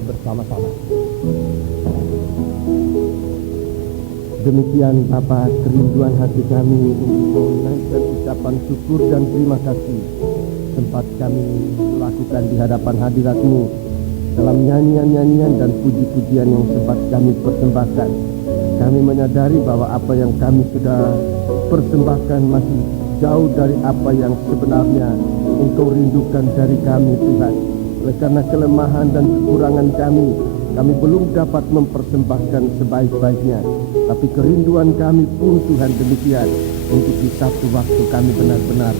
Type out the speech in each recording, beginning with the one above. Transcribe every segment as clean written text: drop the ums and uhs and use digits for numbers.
berdoa bersama-sama. Demikian Bapa, kerinduan hati kami untuk menaikkan ucapan syukur dan terima kasih sempat kami lakukan di hadapan hadirat-Mu dalam nyanyian-nyanyian dan puji-pujian yang sempat kami persembahkan. Kami menyadari bahwa apa yang kami sudah persembahkan masih jauh dari apa yang sebenarnya Engkau rindukan dari kami, Tuhan. Oleh karena kelemahan dan kekurangan kami belum dapat mempersembahkan sebaik-baiknya. Tapi kerinduan kami pun Tuhan demikian, untuk di satu waktu kami benar-benar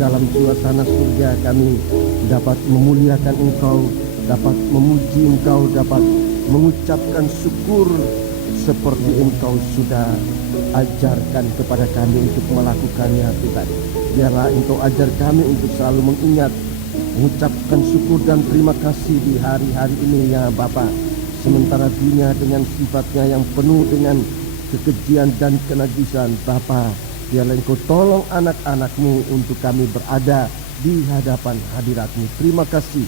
dalam suasana surga kami dapat memuliakan Engkau, dapat memuji Engkau, dapat mengucapkan syukur seperti Engkau sudah ajarkan kepada kami untuk melakukannya, Tuhan. Biarlah Engkau ajar kami untuk selalu mengingat, mengucapkan syukur dan terima kasih di hari-hari ini ya Bapa. Sementara dunia dengan sifatnya yang penuh dengan kekejian dan kenajisan, Bapa, biarlah Engkau tolong anak-anak-Mu untuk kami berada di hadapan hadirat-Mu. Terima kasih,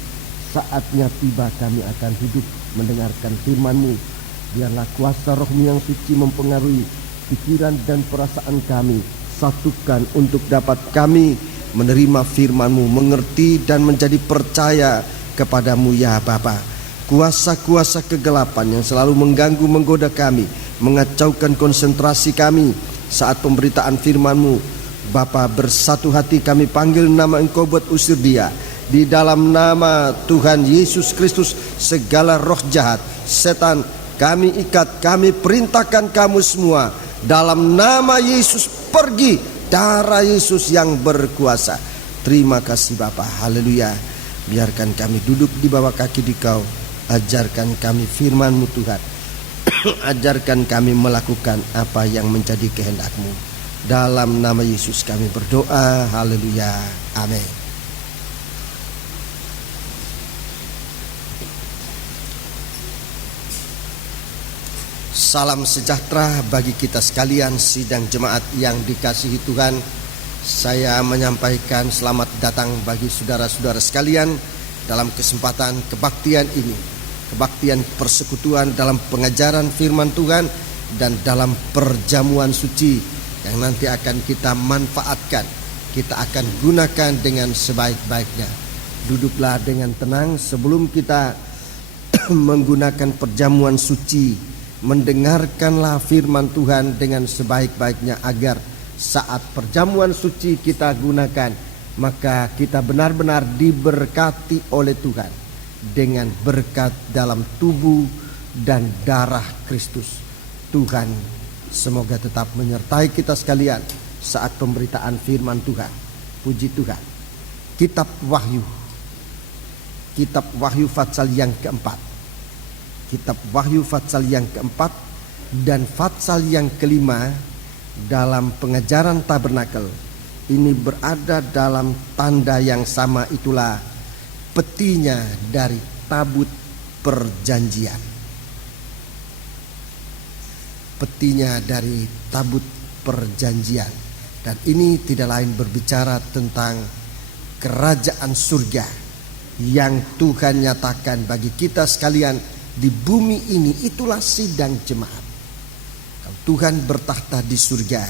saatnya tiba kami akan hidup mendengarkan firman-Mu. Biarlah kuasa Roh-Mu yang suci mempengaruhi pikiran dan perasaan kami. Satukan untuk dapat kami menerima firman-Mu, mengerti dan menjadi percaya kepadamu ya Bapa. Kuasa-kuasa kegelapan yang selalu mengganggu, menggoda kami, mengacaukan konsentrasi kami saat pemberitaan firman-Mu, Bapa, bersatu hati kami panggil nama Engkau buat usir dia. Di dalam nama Tuhan Yesus Kristus, segala roh jahat, setan, kami ikat, kami perintahkan kamu semua dalam nama Yesus, pergi. Darah Yesus yang berkuasa. Terima kasih Bapa, haleluya. Biarkan kami duduk di bawah kaki Dikau. Ajarkan kami firman-Mu Tuhan. Ajarkan kami melakukan apa yang menjadi kehendak-Mu. Dalam nama Yesus kami berdoa, haleluya, amin. Salam sejahtera bagi kita sekalian, sidang jemaat yang dikasihi Tuhan. Saya menyampaikan selamat datang bagi saudara-saudara sekalian dalam kesempatan kebaktian ini. Kebaktian persekutuan dalam pengajaran firman Tuhan dan dalam perjamuan suci yang nanti akan kita manfaatkan, kita akan gunakan dengan sebaik-baiknya. Duduklah dengan tenang sebelum kita menggunakan perjamuan suci. Mendengarkanlah firman Tuhan dengan sebaik-baiknya, agar saat perjamuan suci kita gunakan, maka kita benar-benar diberkati oleh Tuhan dengan berkat dalam tubuh dan darah Kristus. Tuhan semoga tetap menyertai kita sekalian saat pemberitaan firman Tuhan. Puji Tuhan. Kitab Wahyu Fatsal yang keempat. Kitab Wahyu Fatsal yang keempat dan Fatsal yang kelima dalam pengajaran tabernakel ini berada dalam tanda yang sama, itulah petinya dari tabut perjanjian. Petinya dari tabut perjanjian. Dan ini tidak lain berbicara tentang kerajaan surga yang Tuhan nyatakan bagi kita sekalian di bumi ini. Itulah sidang jemaat. Kalau Tuhan bertahta di surga,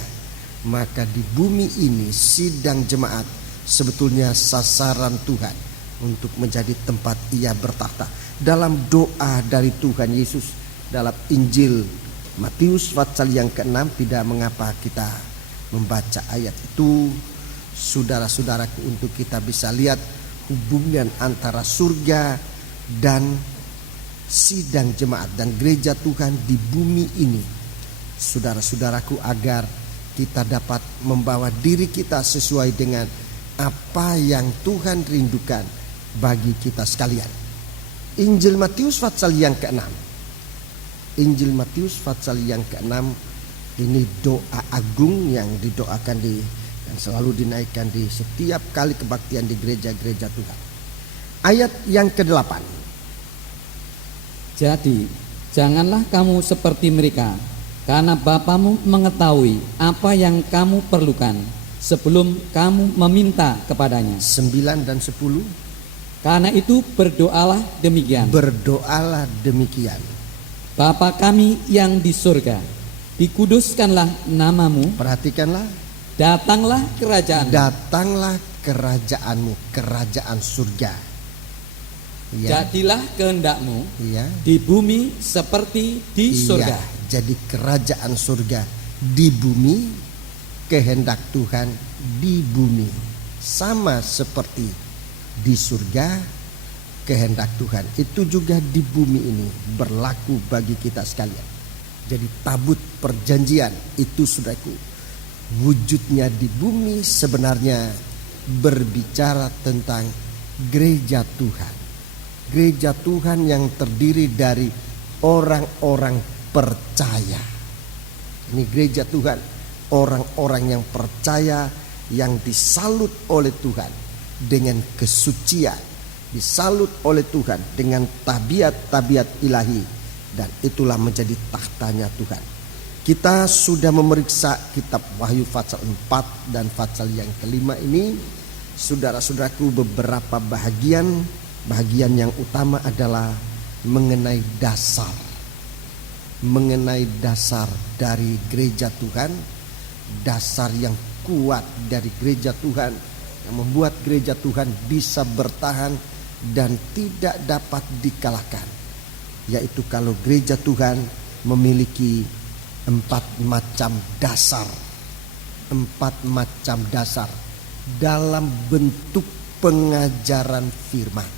maka di bumi ini sidang jemaat sebetulnya sasaran Tuhan untuk menjadi tempat Ia bertahta. Dalam doa dari Tuhan Yesus dalam Injil Matius pasal yang ke-6, tidak mengapa kita membaca ayat itu, saudara-saudaraku, untuk kita bisa lihat hubungan antara surga dan sidang jemaat dan gereja Tuhan di bumi ini, saudara-saudaraku, agar kita dapat membawa diri kita sesuai dengan apa yang Tuhan rindukan bagi kita sekalian. Injil Matius pasal yang ke-6. Injil Matius pasal yang ke-6 ini doa agung yang didoakan dan selalu dinaikkan di setiap kali kebaktian di gereja-gereja Tuhan. Ayat yang ke-8. Jadi, janganlah kamu seperti mereka, karena Bapamu mengetahui apa yang kamu perlukan sebelum kamu meminta kepadanya. 9 dan 10. Karena itu berdoalah demikian. Berdoalah demikian. Bapa kami yang di surga, dikuduskanlah namamu. Perhatikanlah. Datanglah kerajaanmu. Datanglah kerajaanmu, kerajaan surga. Ya. Jadilah kehendakmu Iya. di bumi seperti di surga. Iya, jadi kerajaan surga di bumi, kehendak Tuhan di bumi. Sama seperti di surga, kehendak Tuhan itu juga di bumi ini berlaku bagi kita sekalian. Jadi tabut perjanjian itu, saudaraku, wujudnya di bumi sebenarnya berbicara tentang gereja Tuhan. Gereja Tuhan yang terdiri dari orang-orang percaya. Ini gereja Tuhan, orang-orang yang percaya, yang disalut oleh Tuhan dengan kesucian, disalut oleh Tuhan dengan tabiat-tabiat ilahi, dan itulah menjadi tahtanya Tuhan. Kita sudah memeriksa kitab Wahyu pasal 4 dan pasal yang kelima ini, saudara-saudaraku, beberapa bahagian yang utama adalah mengenai dasar. Mengenai dasar dari gereja Tuhan, dasar yang kuat dari gereja Tuhan, yang membuat gereja Tuhan bisa bertahan dan tidak dapat dikalahkan. Yaitu kalau gereja Tuhan memiliki 4 macam dasar. 4 macam dasar dalam bentuk pengajaran firman.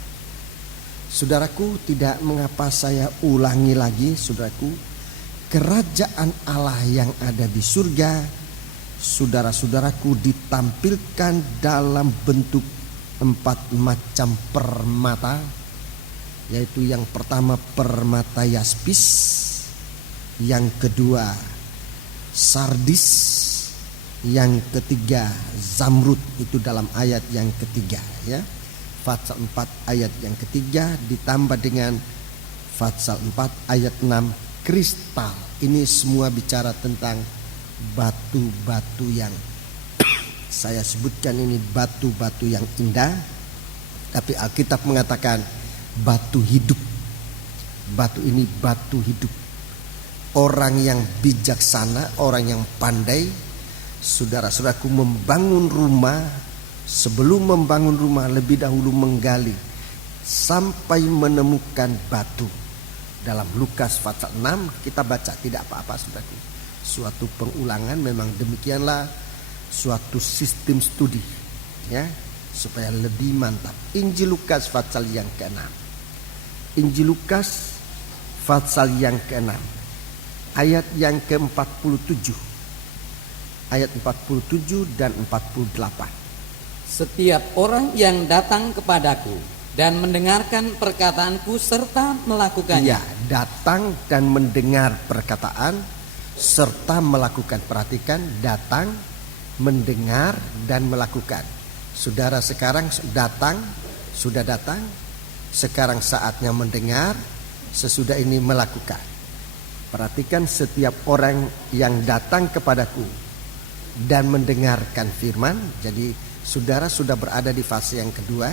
Saudaraku, tidak mengapa saya ulangi lagi, saudaraku. Kerajaan Allah yang ada di surga, saudara-saudaraku, ditampilkan dalam bentuk 4 macam permata. Yaitu yang pertama permata yaspis, yang kedua sardis, yang ketiga zamrud, itu dalam ayat yang ketiga, ya. Pasal 4 ayat yang ketiga ditambah dengan pasal 4 ayat 6 kristal. Ini semua bicara tentang batu-batu yang saya sebutkan ini batu-batu yang indah, tapi Alkitab mengatakan batu hidup. Batu ini batu hidup. Orang yang bijaksana, orang yang pandai, saudara-saudaraku, membangun rumah, sebelum membangun rumah lebih dahulu menggali sampai menemukan batu. Dalam Lukas pasal 6 kita baca, tidak apa-apa saudaraku. Suatu pengulangan, memang demikianlah suatu sistem studi, ya, supaya lebih mantap. Injil Lukas pasal yang ke-6. Injil Lukas pasal yang ke-6 ayat yang ke-47. Ayat 47 dan 48. Setiap orang yang datang kepadaku dan mendengarkan perkataanku serta melakukannya. Ya, datang dan mendengar perkataan serta melakukan. Perhatikan, datang, mendengar dan melakukan. Saudara sekarang datang, sudah datang, sekarang saatnya mendengar, sesudah ini melakukan. Perhatikan, setiap orang yang datang kepadaku dan mendengarkan firman. Jadi saudara sudah berada di fase yang kedua.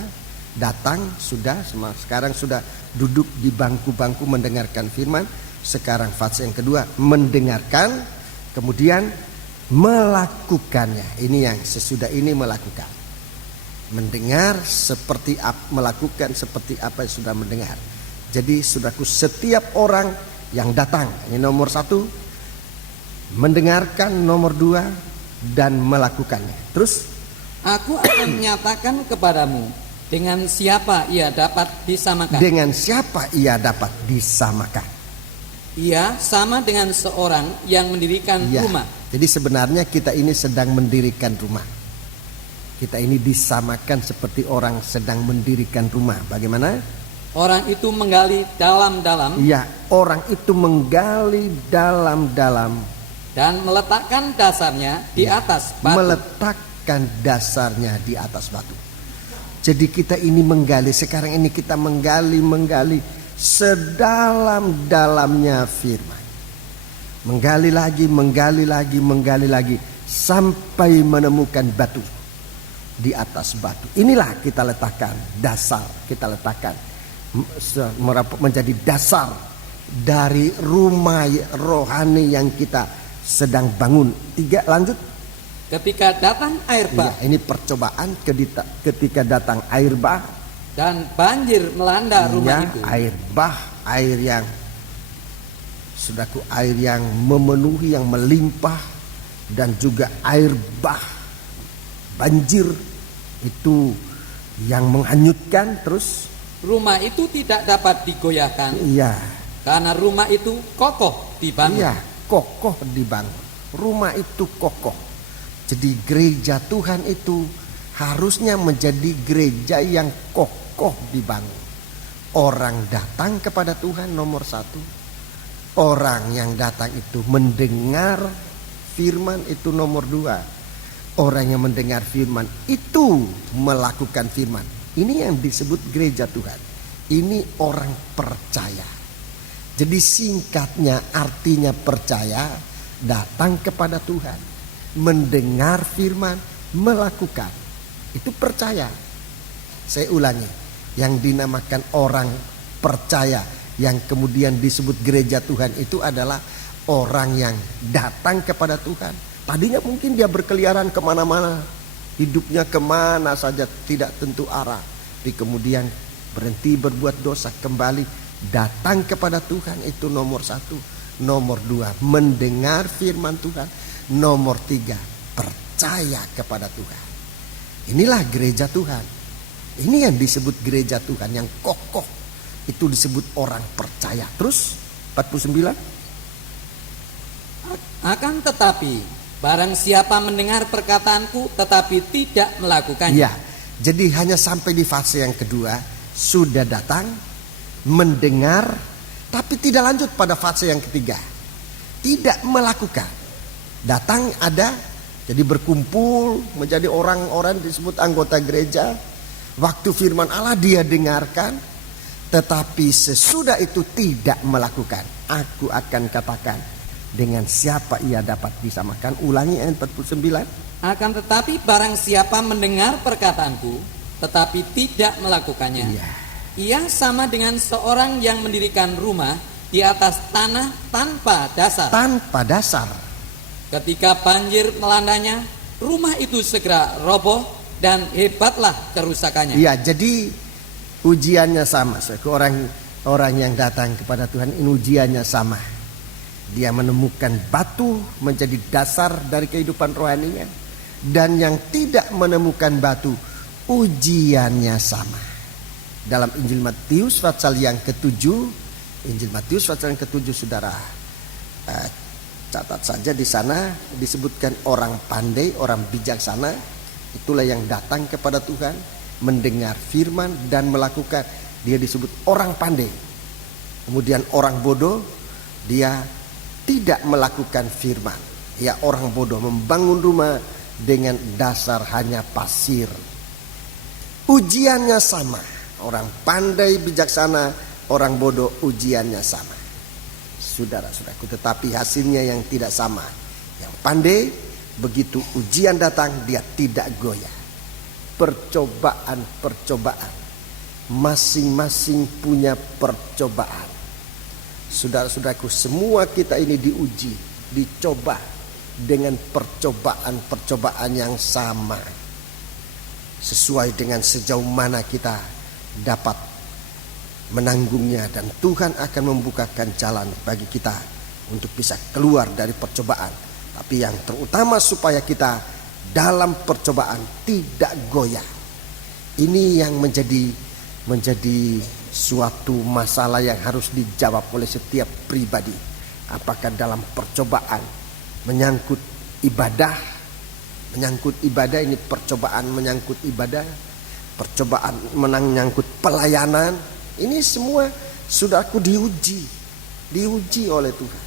Datang sudah, sekarang sudah duduk di bangku-bangku mendengarkan firman. Sekarang fase yang kedua, mendengarkan, kemudian melakukannya. Ini yang sesudah ini melakukan. Mendengar seperti melakukan seperti apa yang sudah mendengar. Jadi saudaraku, setiap orang yang datang, ini nomor 1, mendengarkan, nomor 2, dan melakukannya. Terus, aku akan menyatakan kepadamu dengan siapa ia dapat disamakan. Dengan siapa ia dapat disamakan? Ia sama dengan seorang yang mendirikan rumah. Jadi sebenarnya kita ini sedang mendirikan rumah. Kita ini disamakan seperti orang sedang mendirikan rumah. Bagaimana? Orang itu menggali dalam-dalam. Ya, orang itu menggali dalam-dalam dan meletakkan dasarnya di atas batu. Meletakkan dasarnya di atas batu. Jadi kita ini menggali, sekarang ini kita menggali sedalam-dalamnya firman. Menggali lagi sampai menemukan batu. di atas batu. Inilah kita letakkan dasar, kita letakkan menjadi dasar dari rumah rohani yang kita sedang bangun. 3, lanjut. Ketika datang air bah. Ya, ini percobaan ketika datang air bah dan banjir melanda rumah itu. Air bah, air yang saudaraku, air yang memenuhi, yang melimpah, dan juga air bah, banjir itu yang menghanyutkan. Terus rumah itu tidak dapat digoyahkan. Iya. Karena rumah itu kokoh dibangun. Iya, kokoh dibangun. Rumah itu kokoh. Jadi gereja Tuhan itu harusnya menjadi gereja yang kokoh dibangun. Orang datang kepada Tuhan nomor 1. Orang yang datang itu mendengar firman itu nomor 2. Orang yang mendengar firman itu melakukan firman. Ini yang disebut gereja Tuhan. Ini orang percaya. Jadi singkatnya artinya percaya, datang kepada Tuhan, mendengar firman, melakukan. Itu percaya. Saya ulangi, yang dinamakan orang percaya yang kemudian disebut gereja Tuhan itu adalah orang yang datang kepada Tuhan. Tadinya mungkin dia berkeliaran kemana-mana, hidupnya kemana saja tidak tentu arah, tapi kemudian berhenti berbuat dosa, kembali datang kepada Tuhan. Itu nomor 1. Nomor 2, mendengar firman Tuhan. Nomor 3, percaya kepada Tuhan. Inilah gereja Tuhan. Ini yang disebut gereja Tuhan yang kokoh. Itu disebut orang percaya. Terus 49. Akan tetapi barang siapa mendengar perkataanku tetapi tidak melakukannya. Ya, jadi hanya sampai di fase yang kedua. Sudah datang, mendengar, tapi tidak lanjut pada fase yang ketiga. Tidak melakukan. Datang ada, jadi berkumpul menjadi orang-orang disebut anggota gereja. Waktu firman Allah dia dengarkan, tetapi sesudah itu tidak melakukan. Aku akan katakan, dengan siapa ia dapat disamakan. Ulangi ayat 49. Akan tetapi barang siapa mendengar perkataanku tetapi tidak melakukannya, ia sama dengan seorang yang mendirikan rumah di atas tanah tanpa dasar. Tanpa dasar. Ketika banjir melandanya, rumah itu segera roboh dan hebatlah kerusakannya. Iya, jadi ujiannya sama. Orang yang datang kepada Tuhan ini ujiannya sama. Dia menemukan batu menjadi dasar dari kehidupan rohaninya. Dan yang tidak menemukan batu, ujiannya sama. Dalam Injil Matius pasal yang ke-7, Injil Matius pasal yang ke-7, saudara catat saja, di sana disebutkan orang pandai, orang bijaksana. Itulah yang datang kepada Tuhan, mendengar firman dan melakukan. Dia disebut orang pandai. Kemudian orang bodoh, dia tidak melakukan firman. Ya, orang bodoh membangun rumah dengan dasar hanya pasir. Ujiannya sama. Orang pandai bijaksana, orang bodoh ujiannya sama. Saudara-saudaraku, tetapi hasilnya yang tidak sama. Yang pandai, begitu ujian datang dia tidak goyah. Percobaan, masing-masing punya percobaan. Saudara-saudaraku, semua kita ini diuji, dicoba dengan percobaan yang sama. Sesuai dengan sejauh mana kita dapat menanggungnya, dan Tuhan akan membukakan jalan bagi kita untuk bisa keluar dari percobaan. Tapi yang terutama supaya kita dalam percobaan tidak goyah. Ini yang menjadi suatu masalah yang harus dijawab oleh setiap pribadi. Apakah dalam percobaan menyangkut ibadah ini, percobaan menyangkut ibadah, percobaan menyangkut pelayanan. Ini semua saudaraku diuji oleh Tuhan.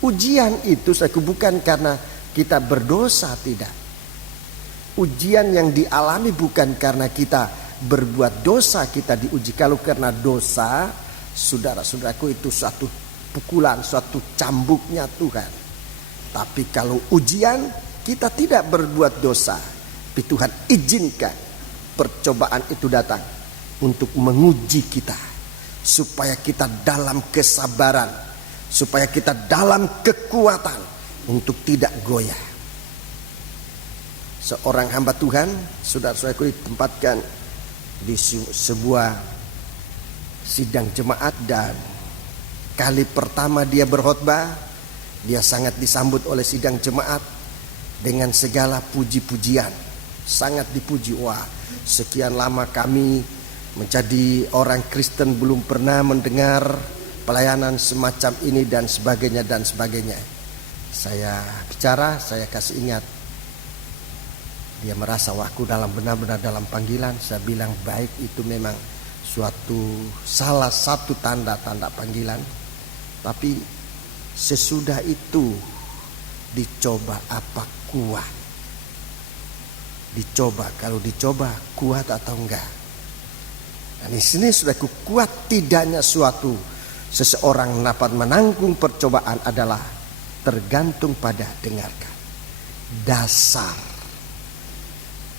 Ujian itu bukan karena kita berdosa, tidak. Ujian yang dialami bukan karena kita berbuat dosa kita diuji. Kalau karena dosa, saudara-saudaraku, itu suatu pukulan, suatu cambuknya Tuhan. Tapi kalau ujian kita tidak berbuat dosa, tapi Tuhan izinkan percobaan itu datang untuk menguji kita, supaya kita dalam kesabaran, supaya kita dalam kekuatan untuk tidak goyah. Seorang hamba Tuhan, saudara-saudaraku, ditempatkan di sebuah sidang jemaat, dan kali pertama dia berkhotbah, dia sangat disambut oleh sidang jemaat dengan segala puji-pujian, sangat dipuji. Wah, sekian lama kami menjadi orang Kristen belum pernah mendengar pelayanan semacam ini, dan sebagainya dan sebagainya. Saya bicara, saya kasih ingat. Dia merasa aku dalam benar-benar dalam panggilan. Saya bilang baik, itu memang salah satu tanda-tanda panggilan. Tapi sesudah itu dicoba apa kuat. Dicoba, kalau dicoba kuat atau enggak. Dan di sini sudah kuat tidaknya seseorang dapat menanggung percobaan adalah tergantung pada, dengarkan, dasar.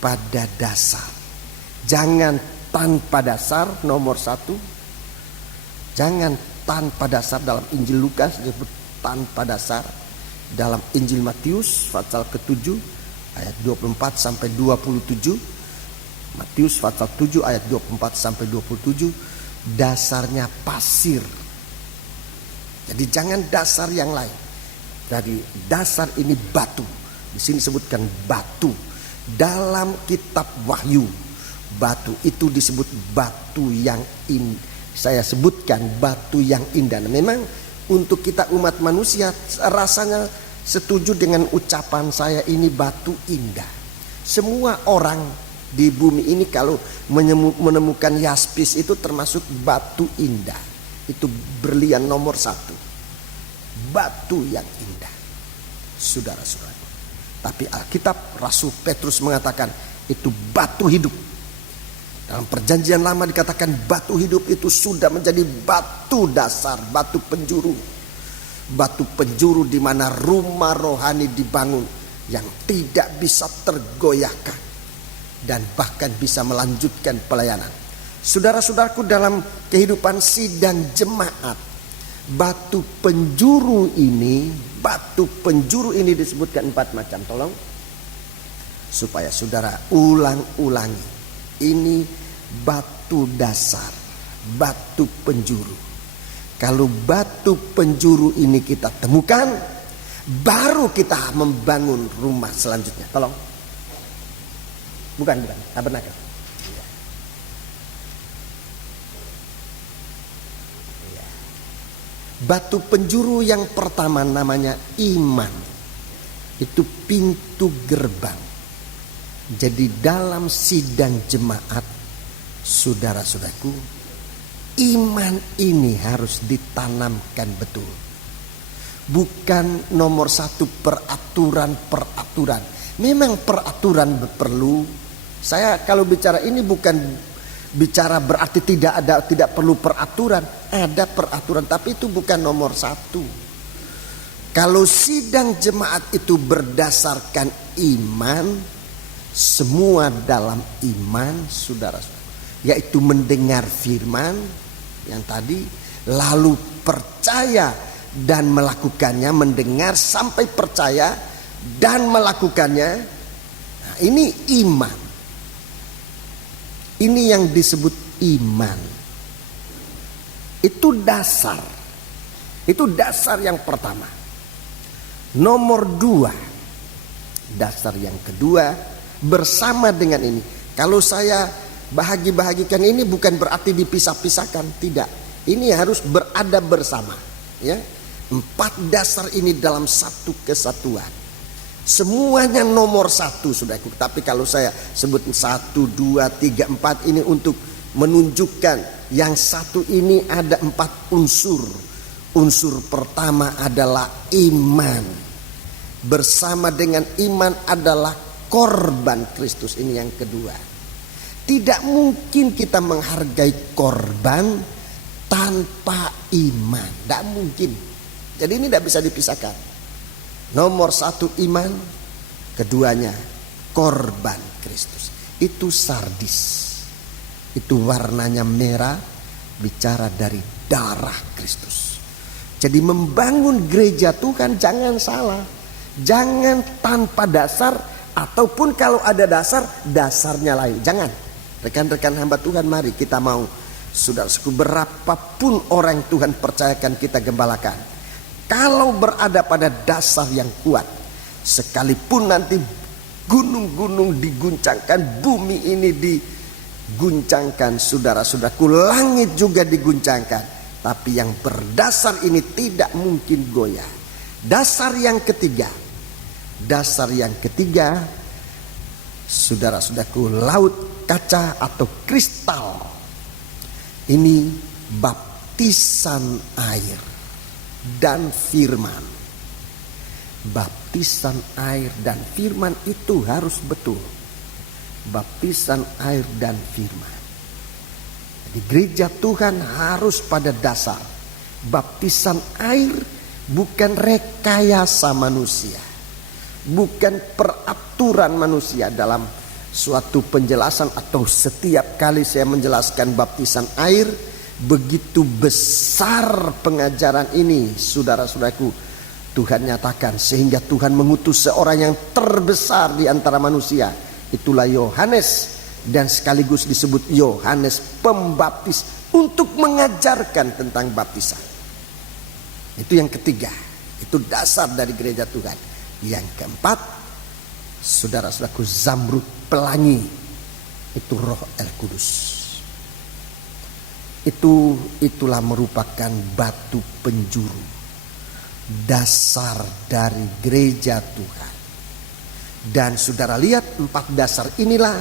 Pada dasar, jangan tanpa dasar. Nomor satu, jangan tanpa dasar. Dalam Injil Lukas disebut tanpa dasar. Dalam Injil Matius pasal ke-7 ayat 24 sampai 27. Matius pasal 7 ayat 24 sampai 27, dasarnya pasir. Jadi jangan dasar yang lain. Jadi dasar ini batu. Di sini disebutkan batu. Dalam kitab Wahyu, batu itu disebut batu yang saya sebutkan batu yang indah. Nah, memang untuk kita umat manusia rasanya setuju dengan ucapan saya, ini batu indah. Semua orang di bumi ini kalau menemukan yaspis itu termasuk batu indah. Itu berlian nomor 1. Batu yang indah, saudara-saudara. Tapi Alkitab, Rasul Petrus mengatakan itu batu hidup. Dalam perjanjian lama dikatakan batu hidup itu sudah menjadi batu dasar, batu penjuru. Batu penjuru di mana rumah rohani dibangun yang tidak bisa tergoyahkan. Dan bahkan bisa melanjutkan pelayanan. Saudara-saudaraku, dalam kehidupan sidang jemaat, batu penjuru ini disebutkan 4 macam. Tolong supaya saudara ulang-ulangi. Ini batu dasar, batu penjuru. Kalau batu penjuru ini kita temukan, baru kita membangun rumah selanjutnya. Tolong. Bukan, tabernakel. Batu penjuru yang pertama namanya iman. Itu pintu gerbang. Jadi dalam sidang jemaat, saudara-saudaraku, iman ini harus ditanamkan betul. Bukan nomor 1 peraturan. Memang peraturan perlu. Saya kalau bicara ini bukan bicara berarti tidak perlu peraturan. Ada peraturan, tapi itu bukan nomor 1. Kalau sidang jemaat itu berdasarkan iman, semua dalam iman, saudara-saudara, yaitu mendengar firman yang tadi, lalu percaya dan melakukannya, mendengar sampai percaya dan melakukannya. Nah, ini iman. Ini yang disebut iman. Itu dasar. Itu dasar yang pertama. Nomor 2, dasar yang kedua bersama dengan ini. Kalau saya bahagi-bahagikan ini bukan berarti dipisah-pisahkan, tidak. Ini harus berada bersama, ya. 4 dasar ini dalam satu kesatuan. Semuanya nomor 1, saudaraku. Tapi kalau saya sebut 1, 2, 3, 4 ini untuk menunjukkan yang satu ini ada 4 unsur. Unsur pertama adalah iman. Bersama dengan iman adalah korban Kristus. Ini yang kedua. Tidak mungkin kita menghargai korban tanpa iman. Tidak mungkin. Jadi ini tidak bisa dipisahkan. Nomor 1 iman. keduanya korban Kristus. Itu sardis, itu warnanya merah, bicara dari darah Kristus. Jadi membangun gereja Tuhan jangan salah, jangan tanpa dasar, ataupun kalau ada dasar, dasarnya lain. Jangan. Rekan-rekan hamba Tuhan, mari kita mau, saudaraku, berapapun orang Tuhan percayakan kita gembalakan, kalau berada pada dasar yang kuat, sekalipun nanti gunung-gunung diguncangkan, bumi ini diguncangkan, saudara-saudaraku, langit juga diguncangkan, tapi yang berdasar ini tidak mungkin goyah. Dasar yang ketiga, saudara-saudaraku, laut kaca atau kristal. Ini baptisan air dan firman. Baptisan air dan firman itu harus betul. Baptisan air dan firman. Di gereja Tuhan harus pada dasar. Baptisan air bukan rekayasa manusia, bukan peraturan manusia. Dalam suatu penjelasan atau setiap kali saya menjelaskan baptisan air, begitu besar pengajaran ini, saudara-saudaraku, Tuhan nyatakan sehingga Tuhan mengutus seorang yang terbesar di antara manusia. Itulah Yohanes, dan sekaligus disebut Yohanes Pembaptis, untuk mengajarkan tentang baptisan. Itu yang ketiga, itu dasar dari gereja Tuhan. Yang keempat, saudara-saudaraku, zamrud pelangi, itu Roh El Kudus. Itulah merupakan batu penjuru, dasar dari gereja Tuhan. Dan saudara lihat, 4 dasar inilah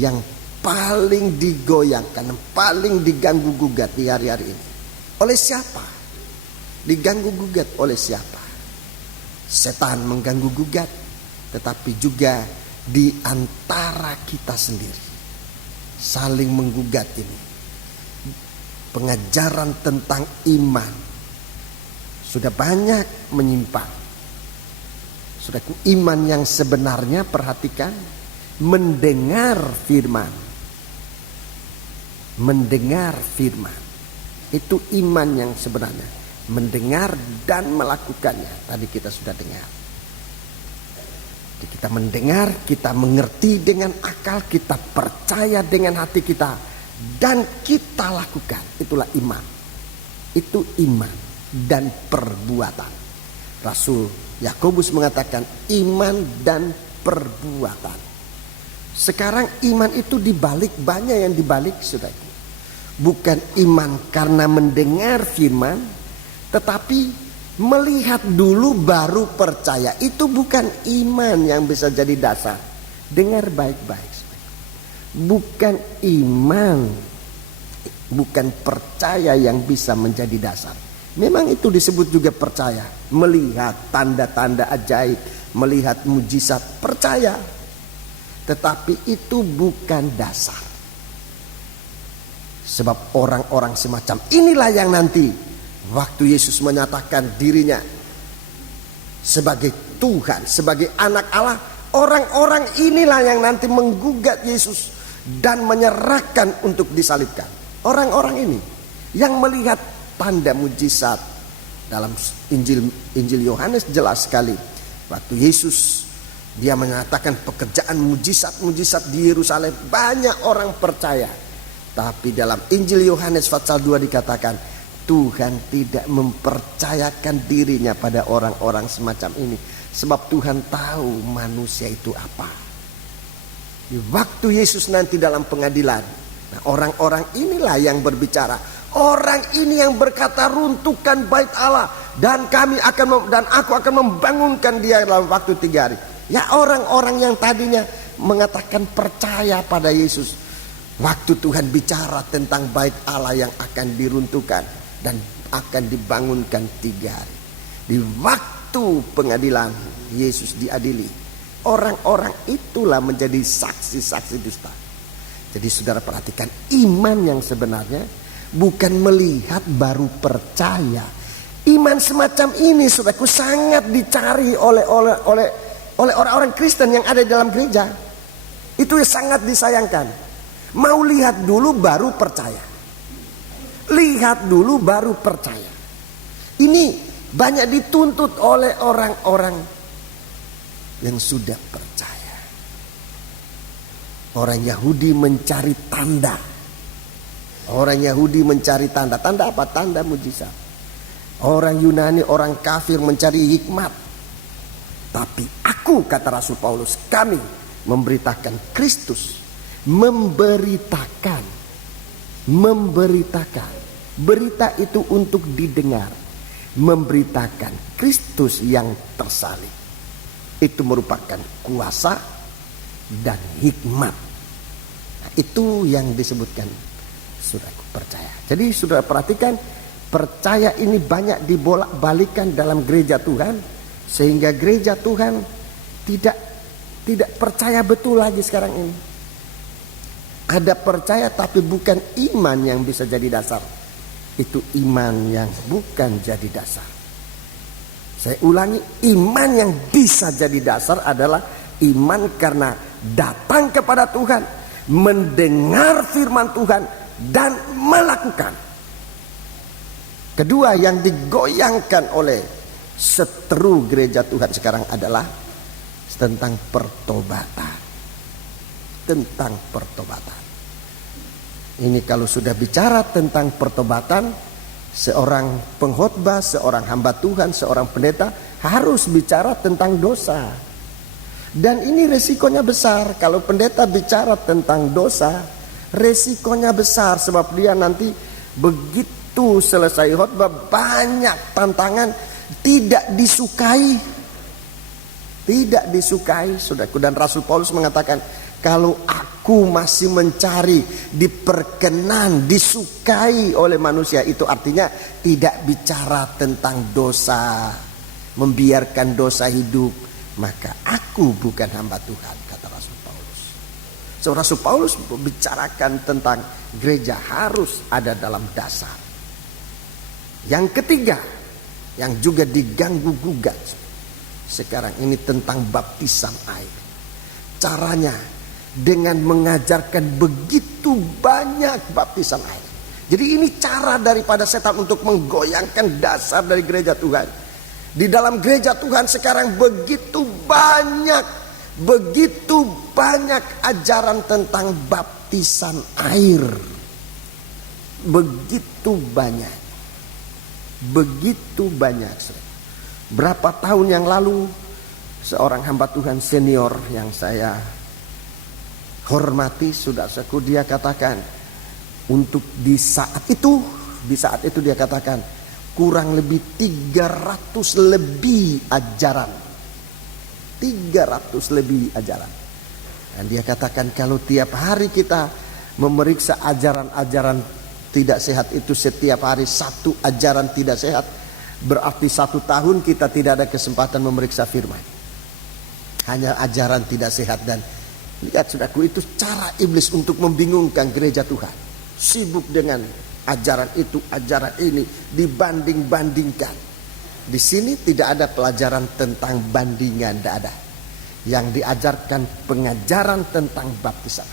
yang paling digoyangkan, paling diganggu gugat di hari-hari ini. Oleh siapa? Diganggu gugat oleh siapa? Setan mengganggu gugat, tetapi juga di antara kita sendiri saling menggugat ini. Pengajaran tentang iman sudah banyak menyimpang. Saudaraku, iman yang sebenarnya, perhatikan, mendengar firman. Mendengar firman itu iman yang sebenarnya. Mendengar dan melakukannya. Tadi kita sudah dengar. Jadi kita mendengar, kita mengerti dengan akal, kita percaya dengan hati kita, dan kita lakukan. Itulah iman. Itu iman dan perbuatan. Rasul Yakobus mengatakan iman dan perbuatan. Sekarang iman itu dibalik, banyak yang dibalik, saudaraku. Bukan iman karena mendengar firman, tetapi melihat dulu baru percaya. Itu bukan iman yang bisa jadi dasar. Dengar baik-baik. Bukan iman, bukan percaya yang bisa menjadi dasar. Memang itu disebut juga percaya. Melihat tanda-tanda ajaib, melihat mujizat, percaya. Tetapi itu bukan dasar. Sebab orang-orang semacam inilah yang nanti waktu Yesus menyatakan dirinya sebagai Tuhan, sebagai anak Allah, orang-orang inilah yang nanti menggugat Yesus dan menyerahkan untuk disalibkan. Orang-orang ini yang melihat tanda mujizat. Dalam Injil Yohanes jelas sekali. Waktu Yesus dia menyatakan pekerjaan mujizat-mujizat di Yerusalem, banyak orang percaya. Tapi dalam Injil Yohanes pasal 2 dikatakan Tuhan tidak mempercayakan dirinya pada orang-orang semacam ini. Sebab Tuhan tahu manusia itu apa. Di waktu Yesus nanti dalam pengadilan, nah orang-orang inilah yang berbicara. Orang ini yang berkata, runtuhkan bait Allah dan aku akan membangunkan dia dalam waktu 3 hari. Ya, orang-orang yang tadinya mengatakan percaya pada Yesus, waktu Tuhan bicara tentang bait Allah yang akan diruntuhkan dan akan dibangunkan 3 hari. Di waktu pengadilan Yesus diadili, orang-orang itulah menjadi saksi-saksi dusta. Jadi saudara perhatikan, iman yang sebenarnya bukan melihat baru percaya. Iman semacam ini saudaraku sangat dicari oleh oleh orang-orang Kristen yang ada di dalam gereja. Itu sangat disayangkan. Mau lihat dulu baru percaya. Lihat dulu baru percaya. Ini banyak dituntut oleh orang-orang yang sudah percaya. Orang Yahudi mencari tanda. Orang Yahudi mencari tanda. Tanda apa? Tanda mujizat. Orang Yunani, orang kafir mencari hikmat. Tapi aku, kata Rasul Paulus, kami memberitakan Kristus. Memberitakan. Berita itu untuk didengar. Memberitakan Kristus yang tersalib. Itu merupakan kuasa dan hikmat. Nah, itu yang disebutkan. Saudaraku percaya. Jadi saudara perhatikan, percaya ini banyak dibolak-balikan dalam gereja Tuhan, sehingga gereja Tuhan tidak percaya betul lagi sekarang ini. Ada percaya tapi bukan iman yang bisa jadi dasar. Itu iman yang bukan jadi dasar. Saya ulangi, iman yang bisa jadi dasar adalah iman karena datang kepada Tuhan, mendengar firman Tuhan, dan melakukan. Kedua yang digoyangkan oleh seteru gereja Tuhan sekarang adalah tentang pertobatan. Tentang pertobatan. Ini kalau sudah bicara tentang pertobatan, seorang pengkhotbah, seorang hamba Tuhan, seorang pendeta harus bicara tentang dosa. Dan ini resikonya besar. Kalau pendeta bicara tentang dosa, resikonya besar, sebab dia nanti begitu selesai khotbah banyak tantangan, tidak disukai. Tidak disukai, saudaraku. Dan Rasul Paulus mengatakan, kalau aku masih mencari diperkenan, disukai oleh manusia, itu artinya tidak bicara tentang dosa, membiarkan dosa hidup, maka aku bukan hamba Tuhan, kata Rasul Paulus. So, Rasul Paulus membicarakan tentang gereja harus ada dalam dasar. Yang ketiga, yang juga diganggu gugat sekarang ini tentang baptisan air. Caranya dengan mengajarkan begitu banyak baptisan air. Jadi ini cara daripada setan untuk menggoyangkan dasar dari gereja Tuhan. Di dalam gereja Tuhan sekarang begitu banyak ajaran tentang baptisan air. Begitu banyak. Berapa tahun yang lalu seorang hamba Tuhan senior yang saya hormati, saudaraku, dia katakan untuk di saat itu dia katakan kurang lebih 300 lebih ajaran. Dan dia katakan kalau tiap hari kita memeriksa ajaran-ajaran tidak sehat itu, setiap hari satu ajaran tidak sehat, berarti 1 tahun kita tidak ada kesempatan memeriksa firman. Hanya ajaran tidak sehat. Dan lihat saudaraku, itu cara iblis untuk membingungkan gereja Tuhan. Sibuk dengan ajaran itu, ajaran ini, dibanding-bandingkan. Di sini tidak ada pelajaran tentang bandingan, tidak ada. Yang diajarkan pengajaran tentang baptisan.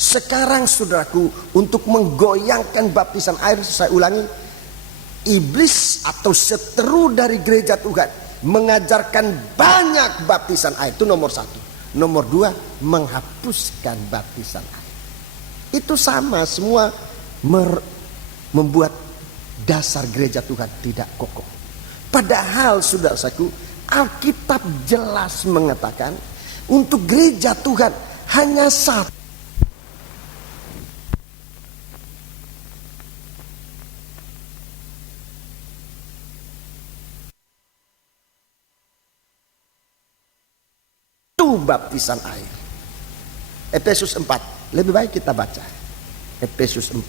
Sekarang saudaraku, untuk menggoyangkan baptisan air, saya ulangi, iblis atau seteru dari gereja Tuhan mengajarkan banyak baptisan air. Itu nomor 1. Nomor 2, menghapuskan baptisan air. Itu sama, semua membuat dasar gereja Tuhan tidak kokoh. Padahal saudaraku, Alkitab jelas mengatakan untuk gereja Tuhan hanya satu baptisan air. Efesus 4. Lebih baik kita baca. Efesus 4.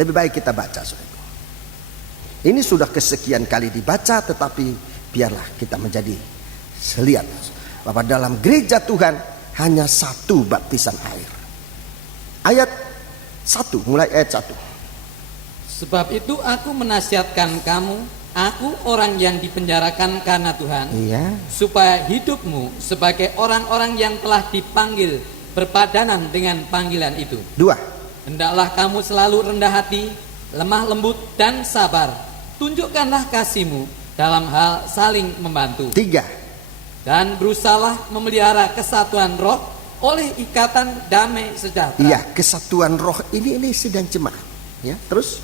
Lebih baik kita baca, saudara. Ini sudah kesekian kali dibaca, tetapi biarlah kita menjadi lihat bahwa dalam gereja Tuhan hanya satu baptisan air. Ayat 1, mulai ayat 1. Sebab itu aku menasihatkan kamu Aku orang yang dipenjarakan karena Tuhan, Iya. supaya hidupmu sebagai orang-orang yang telah dipanggil berpadanan dengan panggilan itu. 2. Hendaklah kamu selalu rendah hati, lemah lembut dan sabar. Tunjukkanlah kasihmu dalam hal saling membantu. 3. Dan berusahalah memelihara kesatuan roh oleh ikatan damai sejahtera. Iya, kesatuan roh ini sedang jemaat. Ya, terus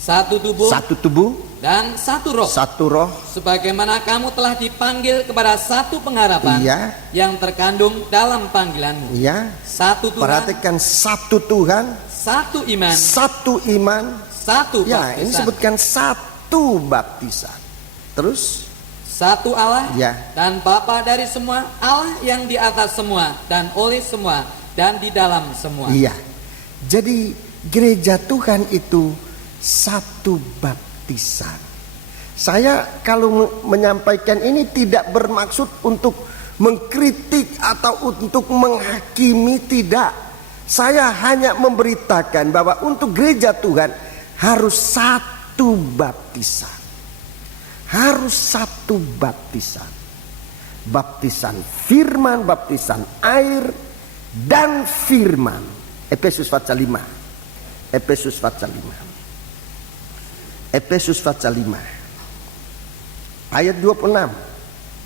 Satu tubuh satu tubuh, dan satu roh. satu roh. Sebagaimana kamu telah dipanggil kepada satu pengharapan Iya. yang terkandung dalam panggilanmu. Iya. Satu Tuhan, Perhatikan, satu Tuhan, satu iman, satu iman. satu Ya, ini baptisan. sebutkan satu baptisan. Terus Satu Allah Ya. dan Bapa dari semua, Allah yang di atas semua dan oleh semua dan di dalam semua. iya. Jadi gereja Tuhan itu satu baptisan. Saya kalau menyampaikan ini tidak bermaksud untuk mengkritik atau untuk menghakimi, tidak. Saya hanya memberitakan bahwa untuk gereja Tuhan harus satu baptisan. Harus satu baptisan. Baptisan firman, baptisan air dan firman. Efesus pasal 5. Efesus pasal 5. Efesus pasal 5 ayat 26.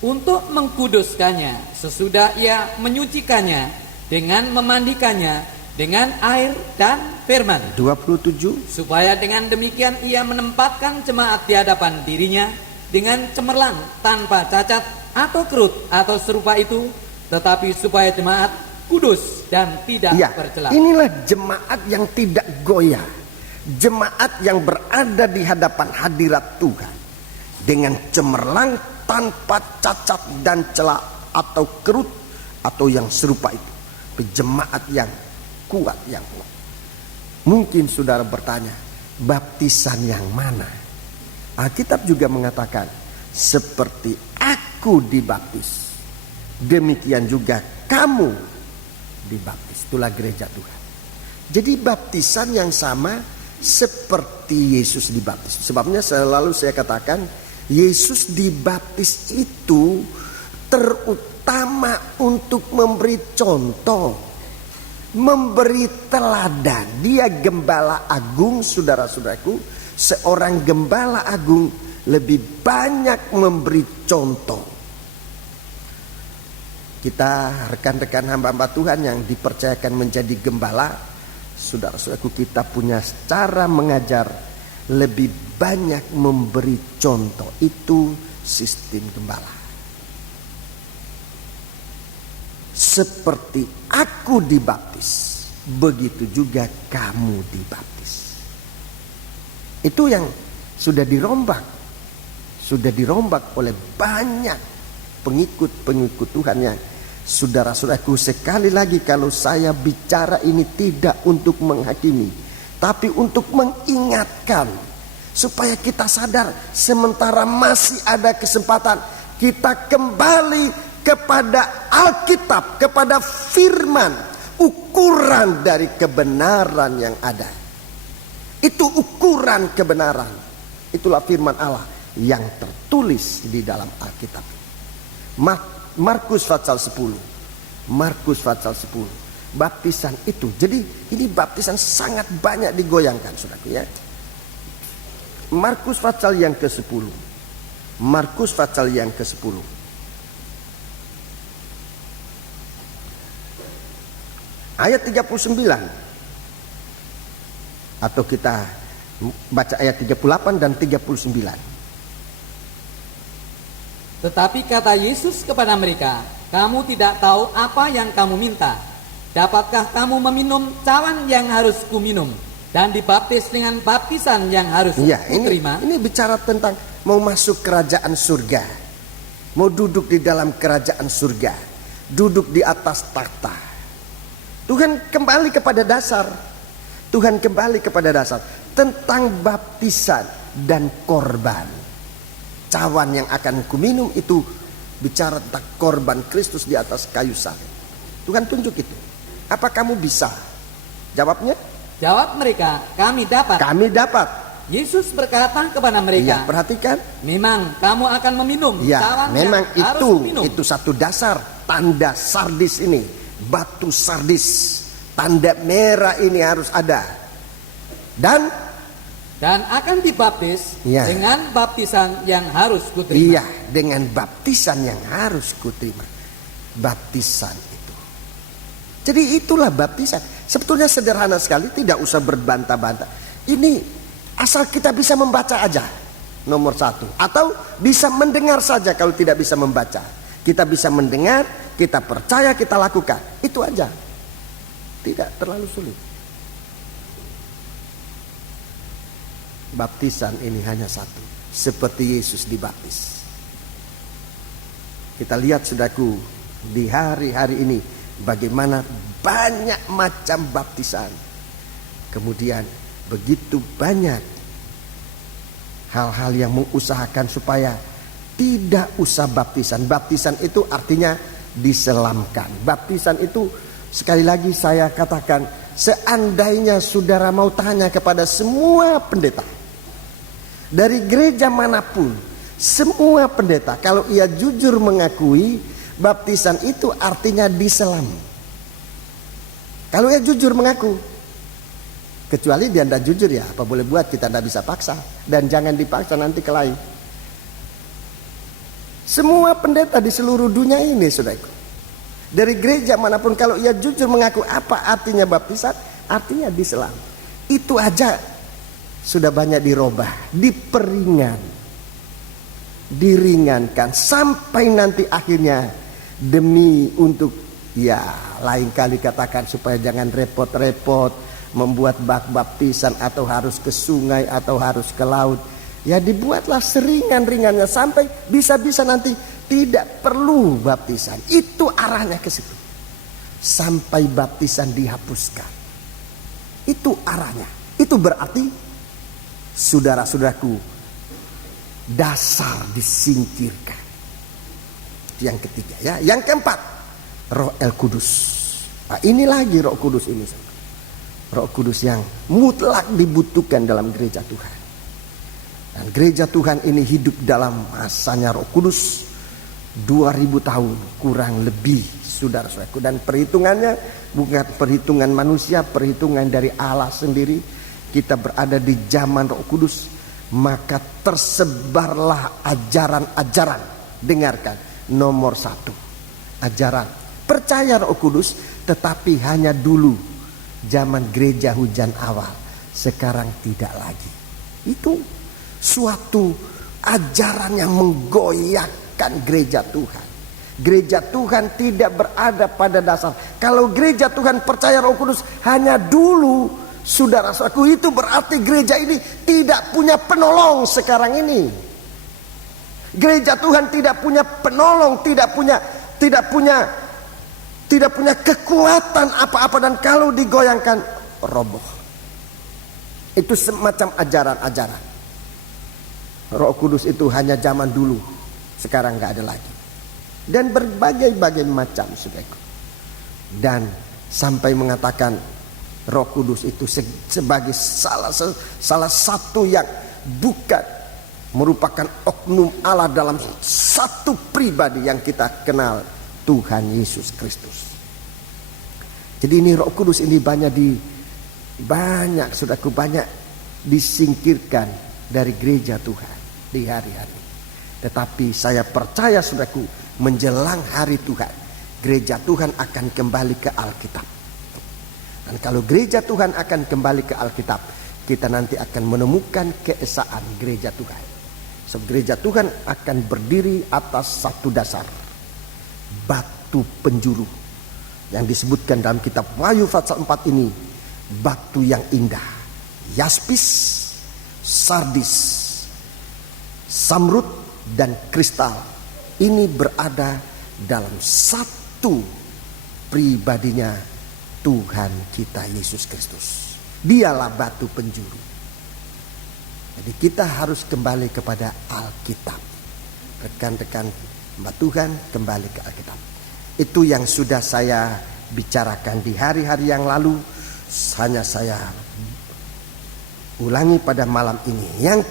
Untuk mengkuduskannya sesudah ia menyucikannya dengan memandikannya dengan air dan firman, 27. supaya dengan demikian ia menempatkan jemaat di hadapan dirinya dengan cemerlang, tanpa cacat atau kerut atau serupa itu, tetapi supaya jemaat kudus dan tidak Ya, bercela. inilah jemaat yang tidak goyah. Jemaat yang berada di hadapan hadirat Tuhan dengan cemerlang, tanpa cacat dan celah atau kerut atau yang serupa itu. Jemaat yang kuat, yang kuat. Mungkin saudara bertanya, baptisan yang mana? Alkitab juga mengatakan, seperti aku dibaptis, demikian juga kamu dibaptis. Itulah gereja Tuhan. Jadi baptisan yang sama seperti Yesus dibaptis. Sebabnya selalu saya katakan, Yesus dibaptis itu terutama untuk memberi contoh, memberi teladan. Dia gembala agung, saudara-saudaraku. Seorang gembala agung lebih banyak memberi contoh. Kita rekan-rekan hamba-hamba Tuhan yang dipercayakan menjadi gembala, saudara-saudaraku, kita punya cara mengajar lebih banyak memberi contoh. Itu sistem gembala. Seperti aku dibaptis, begitu juga kamu dibaptis. Itu yang sudah dirombak oleh banyak pengikut-pengikut Tuhan yang, saudara-saudaraku, sekali lagi kalau saya bicara ini tidak untuk menghakimi, tapi untuk mengingatkan supaya kita sadar, sementara masih ada kesempatan, kita kembali kepada Alkitab, kepada firman, ukuran dari kebenaran yang ada. Itu ukuran kebenaran. Itulah firman Allah yang tertulis di dalam Alkitab. Markus pasal 10. Markus pasal 10. Baptisan itu. Jadi ini baptisan sangat banyak digoyangkan, saudaraku, ya. Markus pasal yang ke-10. Markus pasal yang ke-10. Ayat 39. Atau kita baca ayat 38 dan 39. Tetapi kata Yesus kepada mereka, kamu tidak tahu apa yang kamu minta. Dapatkah kamu meminum cawan yang harus kuminum dan dibaptis dengan baptisan yang harus kuterima? Ini bicara tentang mau masuk kerajaan surga, mau duduk di dalam kerajaan surga, duduk di atas takhta. Tuhan kembali kepada dasar. Tuhan kembali kepada dasar tentang baptisan dan korban. Cawan yang akan kuminum itu bicara tentang korban Kristus di atas kayu salib. Tuhan tunjuk itu. Apa kamu bisa? Jawabnya? Jawab mereka, kami dapat. Kami dapat. Yesus berkata kepada mereka, Iya, perhatikan. memang kamu akan meminum Ya, cawan memang yang harus diminum. itu satu dasar tanda sardis ini, batu sardis, tanda merah ini harus ada. Dan akan dibaptis Ya. dengan baptisan yang harus kuterima. iya, dengan baptisan yang harus kuterima. Baptisan itu. Jadi itulah baptisan. Sebetulnya sederhana sekali, tidak usah berbantah-bantah. Ini asal kita bisa membaca aja, nomor satu. Atau bisa mendengar saja kalau tidak bisa membaca. Kita bisa mendengar, kita percaya, kita lakukan. Itu aja. Tidak terlalu sulit. Baptisan ini hanya satu, seperti Yesus dibaptis. Kita lihat saudaraku, di hari-hari ini bagaimana banyak macam baptisan. Kemudian begitu banyak hal-hal yang mengusahakan supaya tidak usah baptisan. Baptisan itu artinya diselamkan. Baptisan itu, sekali lagi saya katakan, seandainya saudara mau tanya kepada semua pendeta dari gereja manapun, semua pendeta, kalau ia jujur mengakui baptisan itu artinya diselam. Kalau ia jujur mengaku, kecuali dia tidak jujur, ya apa boleh buat, kita tidak bisa paksa. Dan jangan dipaksa nanti ke lain. Semua pendeta di seluruh dunia ini, saudaraku, dari gereja manapun, kalau ia jujur mengaku apa artinya baptisan, artinya diselam. Itu aja sudah banyak dirubah, diringankan sampai nanti akhirnya demi untuk, ya lain kali katakan supaya jangan repot-repot membuat bak baptisan atau harus ke sungai atau harus ke laut, ya dibuatlah seringan-ringannya sampai bisa-bisa nanti tidak perlu baptisan. Itu arahnya ke situ, sampai baptisan dihapuskan. Itu arahnya. Itu berarti, saudara-saudaraku, dasar disingkirkan. Yang ketiga, ya. Yang keempat, Roh El Kudus. Nah, ini lagi Roh Kudus ini, Roh Kudus yang mutlak dibutuhkan dalam gereja Tuhan. Dan gereja Tuhan ini hidup dalam masanya Roh Kudus 2000 tahun kurang lebih, saudara-saudaraku. Dan perhitungannya bukan perhitungan manusia, perhitungan dari Allah sendiri. Kita berada di zaman Roh Kudus, maka tersebarlah ajaran-ajaran. Dengarkan, nomor satu, ajaran percaya Roh Kudus, tetapi hanya dulu zaman gereja hujan awal, sekarang tidak lagi. Itu suatu ajaran yang menggoyahkan gereja Tuhan. Gereja Tuhan tidak berada pada dasar. Kalau gereja Tuhan percaya Roh Kudus hanya dulu, saudara-saudaraku, itu berarti gereja ini tidak punya penolong sekarang ini. Gereja Tuhan tidak punya penolong, tidak punya kekuatan apa-apa, dan kalau digoyangkan roboh. Itu semacam ajaran-ajaran. Roh Kudus itu hanya zaman dulu, sekarang nggak ada lagi. Dan berbagai-bagai macam, saudaraku. Dan sampai mengatakan Roh Kudus itu sebagai salah satu yang bukan merupakan oknum Allah dalam satu pribadi yang kita kenal, Tuhan Yesus Kristus. Jadi ini Roh Kudus ini banyak saudaraku, banyak disingkirkan dari gereja Tuhan di hari-hari. Tetapi saya percaya, saudaraku, menjelang hari Tuhan, gereja Tuhan akan kembali ke Alkitab. Dan kalau gereja Tuhan akan kembali ke Alkitab, kita nanti akan menemukan keesaan gereja Tuhan. Sebab gereja Tuhan akan berdiri atas satu dasar, batu penjuru, yang disebutkan dalam kitab Wahyu pasal 4 ini, batu yang indah, yaspis, sardis, samrud, dan kristal. Ini berada dalam satu pribadinya Tuhan kita Yesus Kristus. Dialah batu penjuru. Jadi kita harus kembali kepada Alkitab. Rekan-rekan hamba Tuhan, kembali ke Alkitab. Itu yang sudah saya bicarakan di hari-hari yang lalu. Hanya saya ulangi pada malam ini. Yang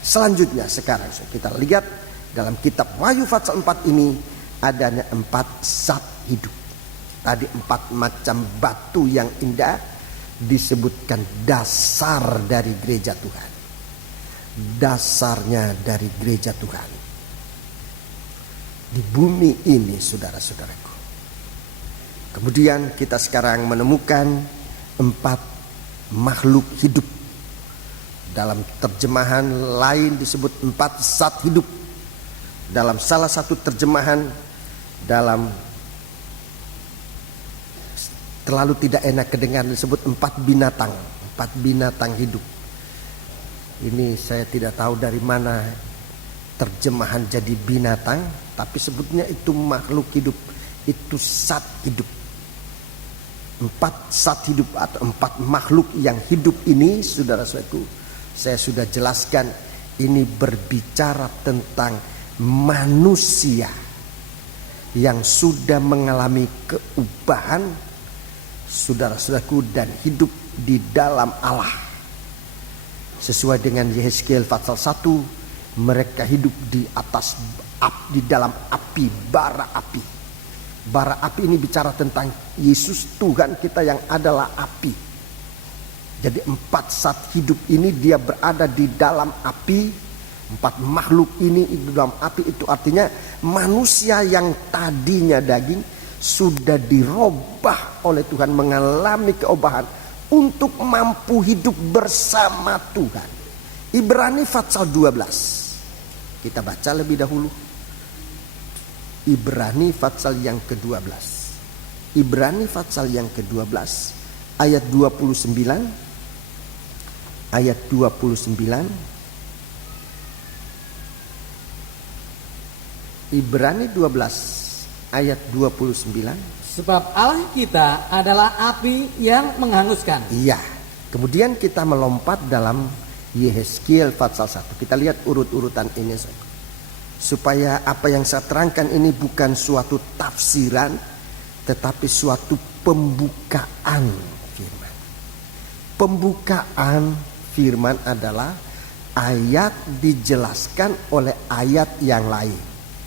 selanjutnya sekarang kita lihat dalam kitab Wahyu pasal 4 ini adanya 4 zat hidup. Tadi 4 macam batu yang indah disebutkan dasar dari gereja Tuhan. Dasarnya dari gereja Tuhan di bumi ini, saudara-saudaraku. Kemudian kita sekarang menemukan 4 makhluk hidup. Dalam terjemahan lain disebut 4 zat hidup. Dalam salah satu terjemahan, dalam terlalu tidak enak kedengaran, disebut 4 binatang. 4 binatang hidup. Ini saya tidak tahu dari mana terjemahan jadi binatang, tapi sebutnya itu makhluk hidup, itu zat hidup. 4 zat hidup atau 4 makhluk yang hidup ini, saudara-saudaraku, saya sudah jelaskan, ini berbicara tentang manusia yang sudah mengalami keubahan, saudara-saudaraku, dan hidup di dalam Allah. Sesuai dengan Yehezkiel pasal 1, mereka hidup di atas di dalam api, bara api. Bara api ini bicara tentang Yesus Tuhan kita yang adalah api. Jadi 4 zat hidup ini dia berada di dalam api. 4 makhluk ini di dalam api, itu artinya manusia yang tadinya daging sudah dirubah oleh Tuhan, mengalami keubahan untuk mampu hidup bersama Tuhan. Ibrani pasal 12. Kita baca lebih dahulu. Ibrani pasal yang ke-12. Ibrani pasal yang ke-12 ayat 29. Ayat 29. Ibrani 12 ayat 29. Sebab Allah kita adalah api yang menghanguskan. Iya. Kemudian kita melompat dalam Yehezkiel pasal 1. Kita lihat urut-urutan ini, supaya apa yang saya terangkan ini bukan suatu tafsiran, tetapi suatu pembukaan firman. Pembukaan firman adalah ayat dijelaskan oleh ayat yang lain.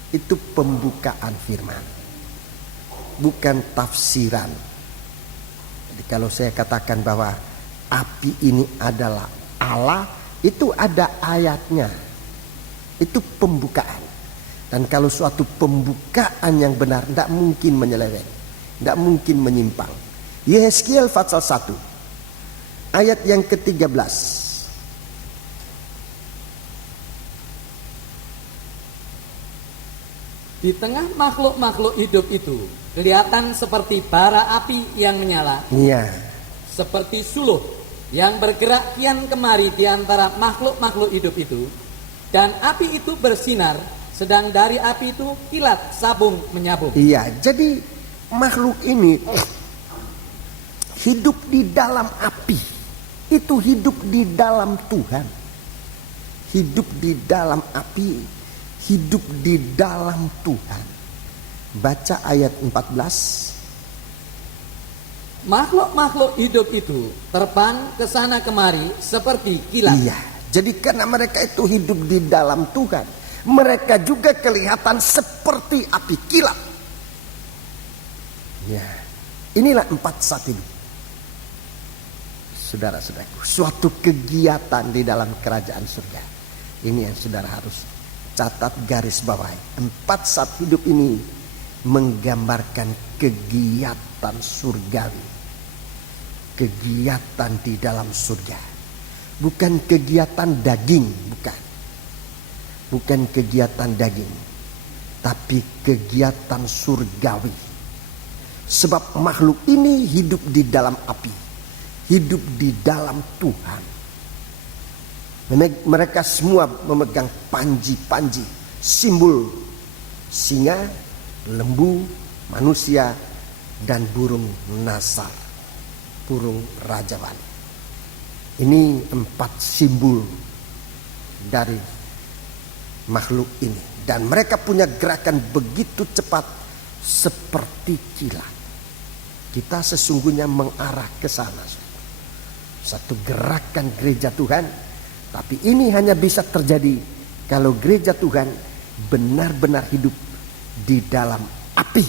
Itu pembukaan firman, bukan tafsiran. Jadi kalau saya katakan bahwa api ini adalah Allah, itu ada ayatnya. Itu pembukaan. Dan kalau suatu pembukaan yang benar, tidak mungkin menyeleweng, tidak mungkin menyimpang. Yehezkiel pasal 1 ayat yang ke-13. Di tengah makhluk-makhluk hidup itu kelihatan seperti bara api yang menyala. Iya. Seperti suluh yang bergerak kian kemari di antara makhluk-makhluk hidup itu. Dan api itu bersinar, sedang dari api itu kilat sabung menyabung. Iya, jadi makhluk ini hidup di dalam api. Itu hidup di dalam Tuhan. Hidup di dalam api, hidup di dalam Tuhan. Baca ayat 14. Makhluk-makhluk hidup itu terbang ke sana kemari seperti kilat. Iya, jadi karena mereka itu hidup di dalam Tuhan, mereka juga kelihatan seperti api kilat. Ya, inilah 4 zat hidup. Saudara-saudaraku, suatu kegiatan di dalam kerajaan surga. Ini yang saudara harus catat, garis bawahi. 4 zat hidup ini menggambarkan kegiatan surgawi, kegiatan di dalam surga, bukan kegiatan daging, bukan kegiatan daging, tapi kegiatan surgawi. Sebab makhluk ini hidup di dalam api, hidup di dalam Tuhan. Mereka semua memegang panji-panji, simbol singa, lembu, manusia, dan burung nasar, burung rajawan. Ini 4 simbol dari makhluk ini. Dan mereka punya gerakan begitu cepat seperti kilat. Kita sesungguhnya mengarah ke sana. satu gerakan gereja Tuhan. Tapi ini hanya bisa terjadi kalau gereja Tuhan benar-benar hidup di dalam api.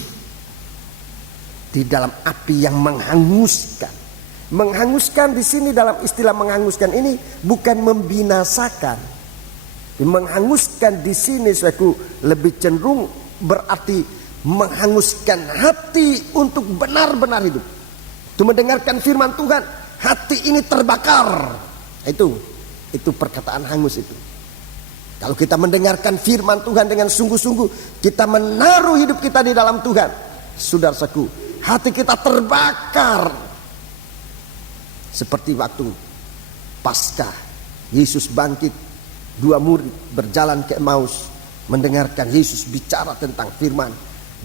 Di dalam api yang menghanguskan. Menghanguskan di sini, dalam istilah menghanguskan ini bukan membinasakan. Menghanguskan di sini suatu lebih cenderung berarti menghanguskan hati untuk benar-benar hidup. Itu mendengarkan firman Tuhan, hati ini terbakar. Itu perkataan hangus itu. Kalau kita mendengarkan firman Tuhan dengan sungguh-sungguh, kita menaruh hidup kita di dalam Tuhan, saudaraku, hati kita terbakar. Seperti waktu Paskah, Yesus bangkit, 2 murid berjalan ke Emmaus, mendengarkan Yesus bicara tentang firman,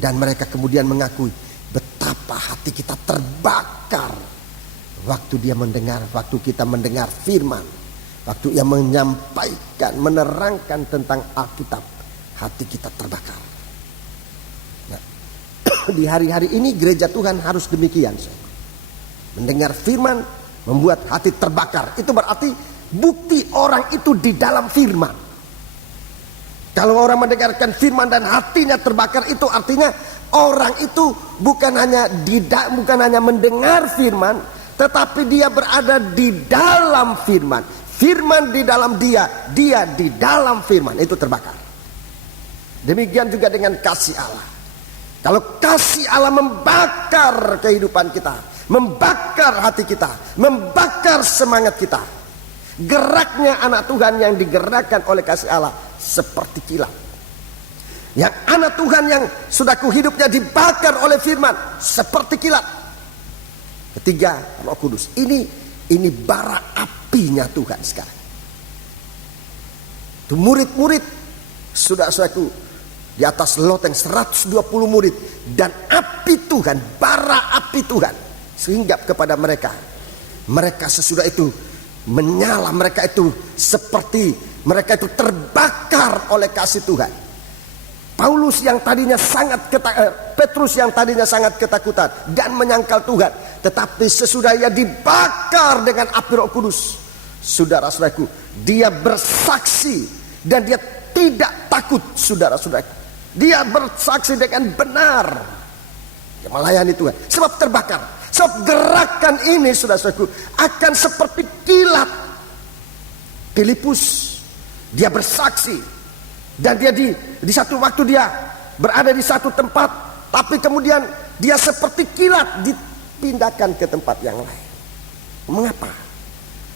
dan mereka kemudian mengakui betapa hati kita terbakar waktu kita mendengar firman, waktu ia menyampaikan, menerangkan tentang Alkitab, hati kita terbakar. Nah, di hari-hari ini gereja Tuhan harus demikian. Mendengar firman membuat hati terbakar. Itu berarti bukti orang itu di dalam firman. Kalau orang mendengarkan firman dan hatinya terbakar, itu artinya orang itu bukan hanya mendengar firman, tetapi dia berada di dalam firman. Firman di dalam dia di dalam firman, itu terbakar. Demikian juga dengan kasih Allah. Kalau kasih Allah membakar kehidupan kita, membakar hati kita, membakar semangat kita, geraknya anak Tuhan yang digerakkan oleh kasih Allah seperti kilat. Yang anak Tuhan yang sudahku hidupnya dibakar oleh firman seperti kilat. Ketiga, Roh Kudus. Ini bara apinya Tuhan sekarang. Itu murid-murid, saudara-saudaraku, di atas loteng 120 murid, dan api Tuhan, bara api Tuhan sehingga kepada mereka. Mereka sesudah itu menyala, mereka itu terbakar oleh kasih Tuhan. Petrus yang tadinya sangat ketakutan dan menyangkal Tuhan, tetapi sesudah ia dibakar dengan api Roh Kudus, saudara-saudaraku, dia bersaksi dan dia tidak takut, saudara-saudaraku. Dia bersaksi dengan benar, dia melayani Tuhan sebab terbakar. Sebab gerakan ini, saudara-saudaraku, akan seperti kilat. Filipus, dia bersaksi, dan dia di satu waktu dia berada di satu tempat, tapi kemudian dia seperti kilat dipindahkan ke tempat yang lain. Mengapa?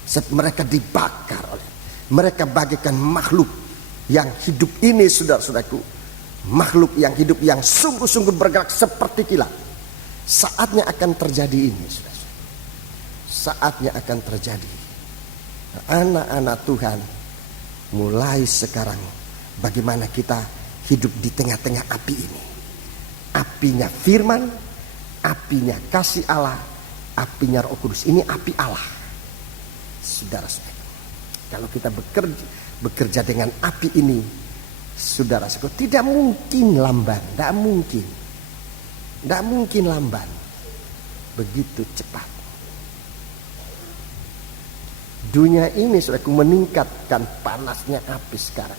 Sebab mereka dibakar mereka bagaikan makhluk yang hidup ini, saudara-saudaraku, makhluk yang hidup yang sungguh-sungguh bergerak seperti kilat. Saatnya akan terjadi ini, saudara. Saatnya akan terjadi. Anak-anak Tuhan, mulai sekarang bagaimana kita hidup di tengah-tengah api ini. Apinya firman, apinya kasih Allah, apinya Roh Kudus. Ini api Allah, saudara-saudara. Kalau kita bekerja dengan api ini, saudara-saudara, tidak mungkin lamban, tidak mungkin lamban, begitu cepat. Dunia ini, saudaraku, meningkatkan panasnya api sekarang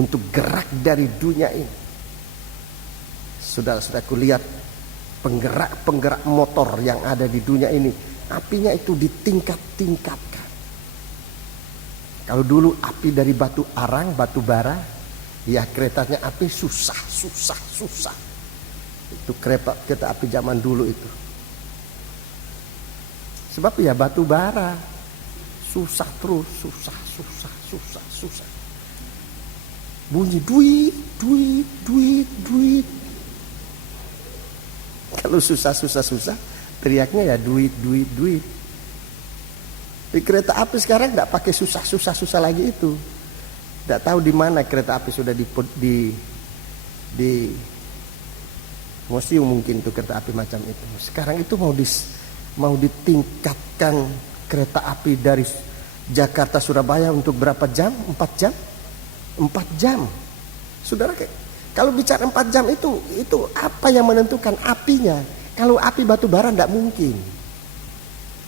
untuk gerak dari dunia ini. Saudara-saudaraku, lihat penggerak motor yang ada di dunia ini, apinya itu ditingkat-tingkatkan. Kalau dulu api dari batu arang, batu bara, ya keretanya api susah. Itu kereta api zaman dulu itu. Sebab ya batu bara, susah terus, susah. Bunyi duit. Kalau susah, teriaknya ya duit. Di kereta api sekarang tidak pakai susah lagi itu. Tidak tahu di mana kereta api sudah di museum mungkin itu kereta api macam itu. Sekarang itu mau ditingkatkan kereta api dari Jakarta Surabaya untuk berapa jam? 4 jam? 4 jam. Saudara, kalau bicara 4 jam itu apa yang menentukan apinya? Kalau api batu bara tidak mungkin.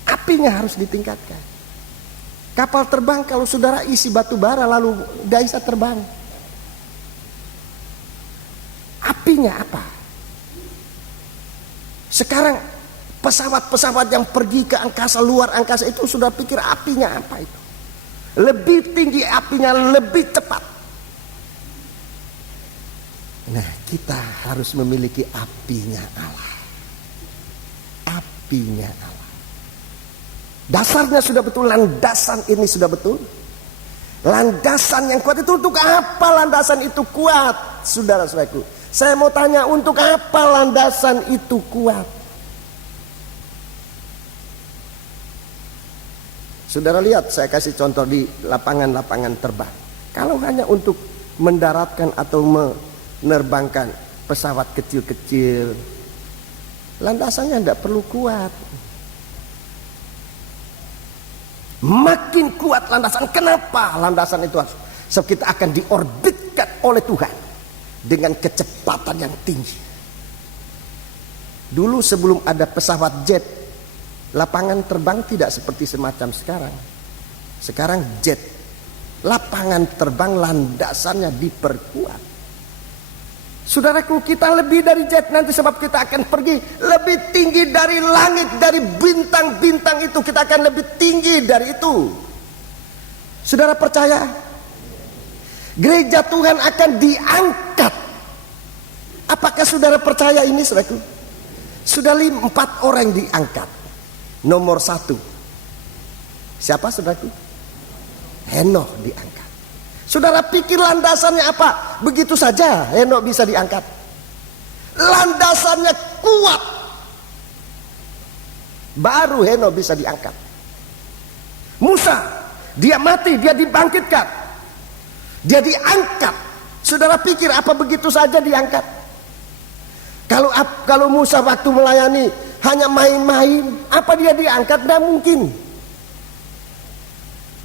Apinya harus ditingkatkan. Kapal terbang kalau saudara isi batu bara lalu gak bisa terbang. Apinya apa? Sekarang pesawat-pesawat yang pergi ke angkasa, luar angkasa itu sudah pikir apinya apa itu? Lebih tinggi apinya, lebih cepat. Nah, kita harus memiliki apinya Allah. Apinya Allah. Dasarnya sudah betul, landasan ini sudah betul. Landasan yang kuat itu untuk apa landasan itu kuat? Saudara-saudaraku, saya mau tanya, untuk apa landasan itu kuat? Saudara lihat, saya kasih contoh di lapangan-lapangan terbang. Kalau hanya untuk mendaratkan atau menerbangkan pesawat kecil-kecil, landasannya tidak perlu kuat. Makin kuat landasan. Kenapa landasan itu harus? Sebab kita akan diorbitkan oleh Tuhan dengan kecepatan yang tinggi. Dulu sebelum ada pesawat jet, lapangan terbang tidak seperti semacam sekarang. Sekarang jet, lapangan terbang landasannya diperkuat. Saudaraku, kita lebih dari jet nanti, sebab kita akan pergi lebih tinggi dari langit, dari bintang-bintang itu. Kita akan lebih tinggi dari itu. Saudara percaya? Gereja Tuhan akan diangkat. Apakah saudara percaya ini, saudaraku? Sudah 4 orang diangkat. Nomor 1, siapa, saudaraku? Henokh diangkat. Saudara pikir landasannya apa? Begitu saja Henokh bisa diangkat. Landasannya kuat, baru Henokh bisa diangkat. Musa, dia mati, dia dibangkitkan, dia diangkat. Saudara pikir apa begitu saja diangkat? Kalau Musa waktu melayani hanya main-main, apa dia diangkat? Tidak mungkin.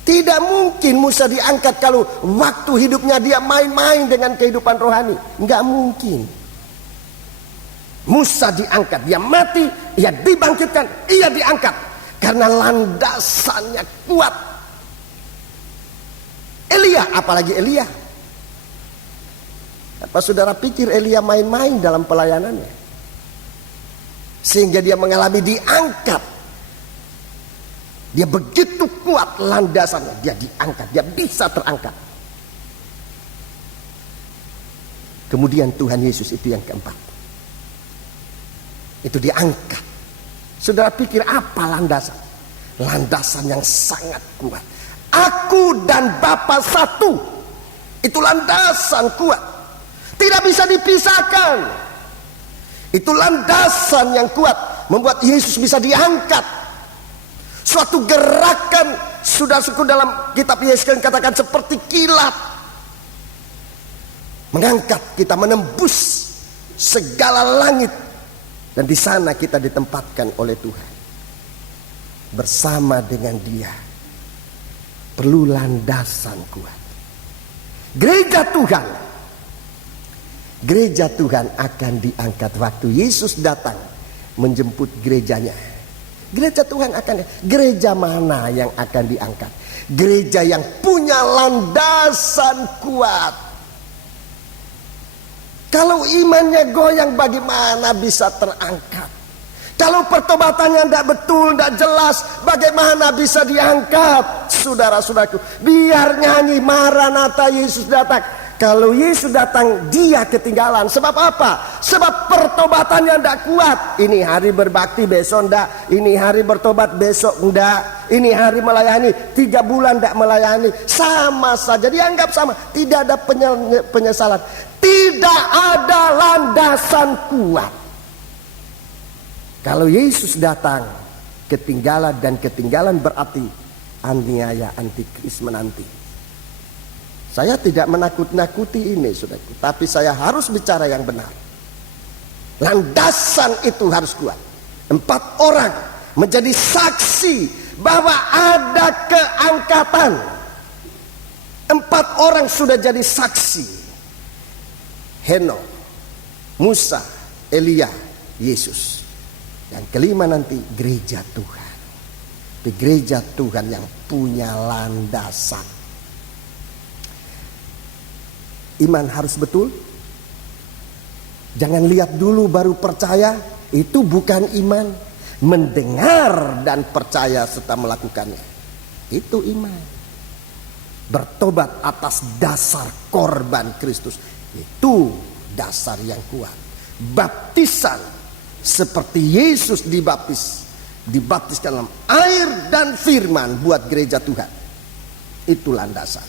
Tidak mungkin Musa diangkat kalau waktu hidupnya dia main-main dengan kehidupan rohani. Enggak mungkin. Musa diangkat, dia mati, ia dibangkitkan, ia diangkat. Karena landasannya kuat. Elia, apalagi Elia. Apa saudara pikir Elia main-main dalam pelayanannya? Sehingga dia mengalami diangkat. Dia begitu kuat landasannya, dia diangkat, dia bisa terangkat. Kemudian Tuhan Yesus itu yang keempat. Itu diangkat. Saudara pikir apa landasan? Landasan yang sangat kuat. Aku dan Bapa satu. Itu landasan kuat. Tidak bisa dipisahkan. Itu landasan yang kuat membuat Yesus bisa diangkat. Suatu gerakan, saudara-saudaraku, dalam kitab Yesaya katakan seperti kilat, mengangkat kita, menembus segala langit, dan di sana kita ditempatkan oleh Tuhan bersama dengan Dia. Perlu landasan kuat. Gereja Tuhan akan diangkat waktu Yesus datang menjemput gerejanya. Gereja Tuhan gereja mana yang akan diangkat? Gereja yang punya landasan kuat. Kalau imannya goyang, bagaimana bisa terangkat? Kalau pertobatannya tidak betul, tidak jelas, bagaimana bisa diangkat? Saudara-saudaraku, biar nyanyi Maranatha, Yesus datang. Kalau Yesus datang, dia ketinggalan. Sebab apa? Sebab pertobatannya tidak kuat. Ini hari berbakti, besok tidak. Ini hari bertobat, besok tidak. Ini hari melayani, 3 bulan tidak melayani. Sama saja, dianggap sama. Tidak ada penyesalan. Tidak ada landasan kuat. Kalau Yesus datang, ketinggalan, dan ketinggalan berarti aniaya, antikris menanti. Saya tidak menakut-nakuti ini, saudaraku, tapi saya harus bicara yang benar. Landasan itu harus kuat. 4 orang menjadi saksi bahwa ada keangkatan. 4 orang sudah jadi saksi. Henokh, Musa, Elia, Yesus. Yang kelima nanti gereja Tuhan. tapi gereja Tuhan yang punya landasan. Iman harus betul. Jangan lihat dulu baru percaya, itu bukan iman. Mendengar dan percaya serta melakukannya, itu iman. Bertobat atas dasar korban Kristus, itu dasar yang kuat. Baptisan seperti Yesus dibaptis dalam air dan firman buat gereja Tuhan, itu landasan.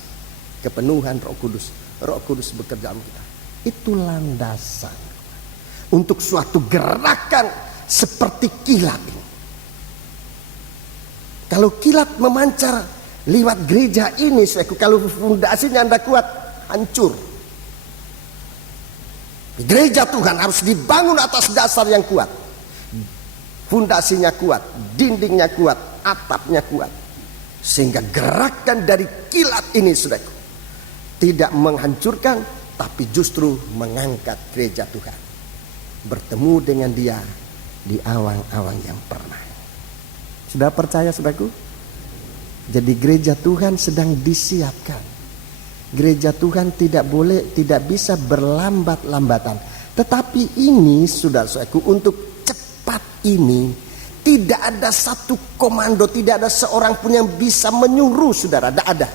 Kepenuhan Roh Kudus, Roh Kudus bekerja dalam kita, itu landasan untuk suatu gerakan seperti kilat ini. Kalau kilat memancar lewat gereja ini, kalau fondasinya Anda kuat, hancur. Gereja Tuhan harus dibangun atas dasar yang kuat. Fondasinya kuat, dindingnya kuat, atapnya kuat. Sehingga gerakan dari kilat ini, saudaraku, tidak menghancurkan, tapi justru mengangkat gereja Tuhan. Bertemu dengan Dia di awang-awang yang permai. Sudah percaya, saudaraku? Jadi gereja Tuhan sedang disiapkan. Gereja Tuhan tidak bisa berlambat-lambatan. Tetapi ini, saudara-saudaraku, untuk cepat ini tidak ada satu komando, tidak ada seorang pun yang bisa menyuruh saudara, tidak ada.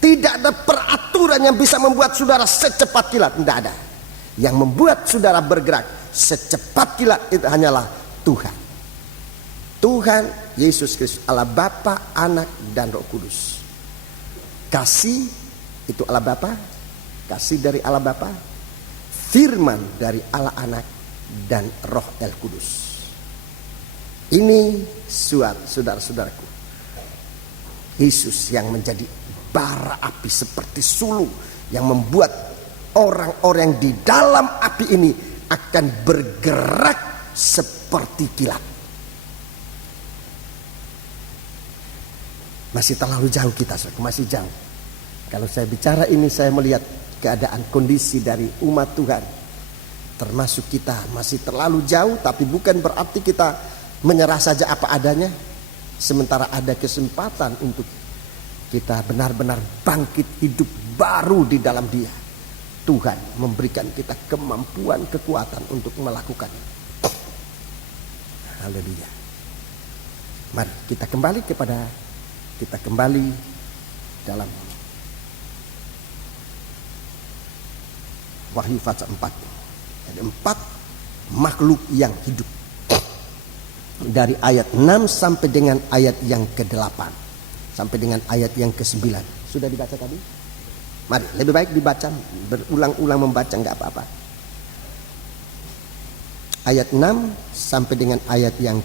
Tidak ada peraturan yang bisa membuat saudara secepat kilat, tidak ada. Yang membuat saudara bergerak secepat kilat itu hanyalah Tuhan. Tuhan Yesus Kristus, Allah Bapa, Anak, dan Roh Kudus. Kasih itu Allah Bapa, kasih dari Allah Bapa, firman dari Allah Anak, dan Roh El Kudus. Ini saudara-saudaraku, Yesus yang menjadi bara api seperti sulu, yang membuat orang-orang di dalam api ini akan bergerak seperti kilat. Masih terlalu jauh kita, masih jauh. Kalau saya bicara ini, saya melihat keadaan kondisi dari umat Tuhan, termasuk kita, masih terlalu jauh. Tapi bukan berarti kita menyerah saja apa adanya, sementara ada kesempatan untuk kita benar-benar bangkit hidup baru di dalam Dia. Tuhan memberikan kita kemampuan, kekuatan untuk melakukannya. Haleluya. Mari kita kembali dalam Wahyu pasal 4. Ada 4 makhluk yang hidup. Dari ayat 6 sampai dengan ayat yang ke-8. Sampai dengan ayat yang ke-9. Sudah dibaca tadi? Mari, lebih baik dibaca, berulang-ulang membaca, enggak apa-apa. Ayat 6 sampai dengan ayat yang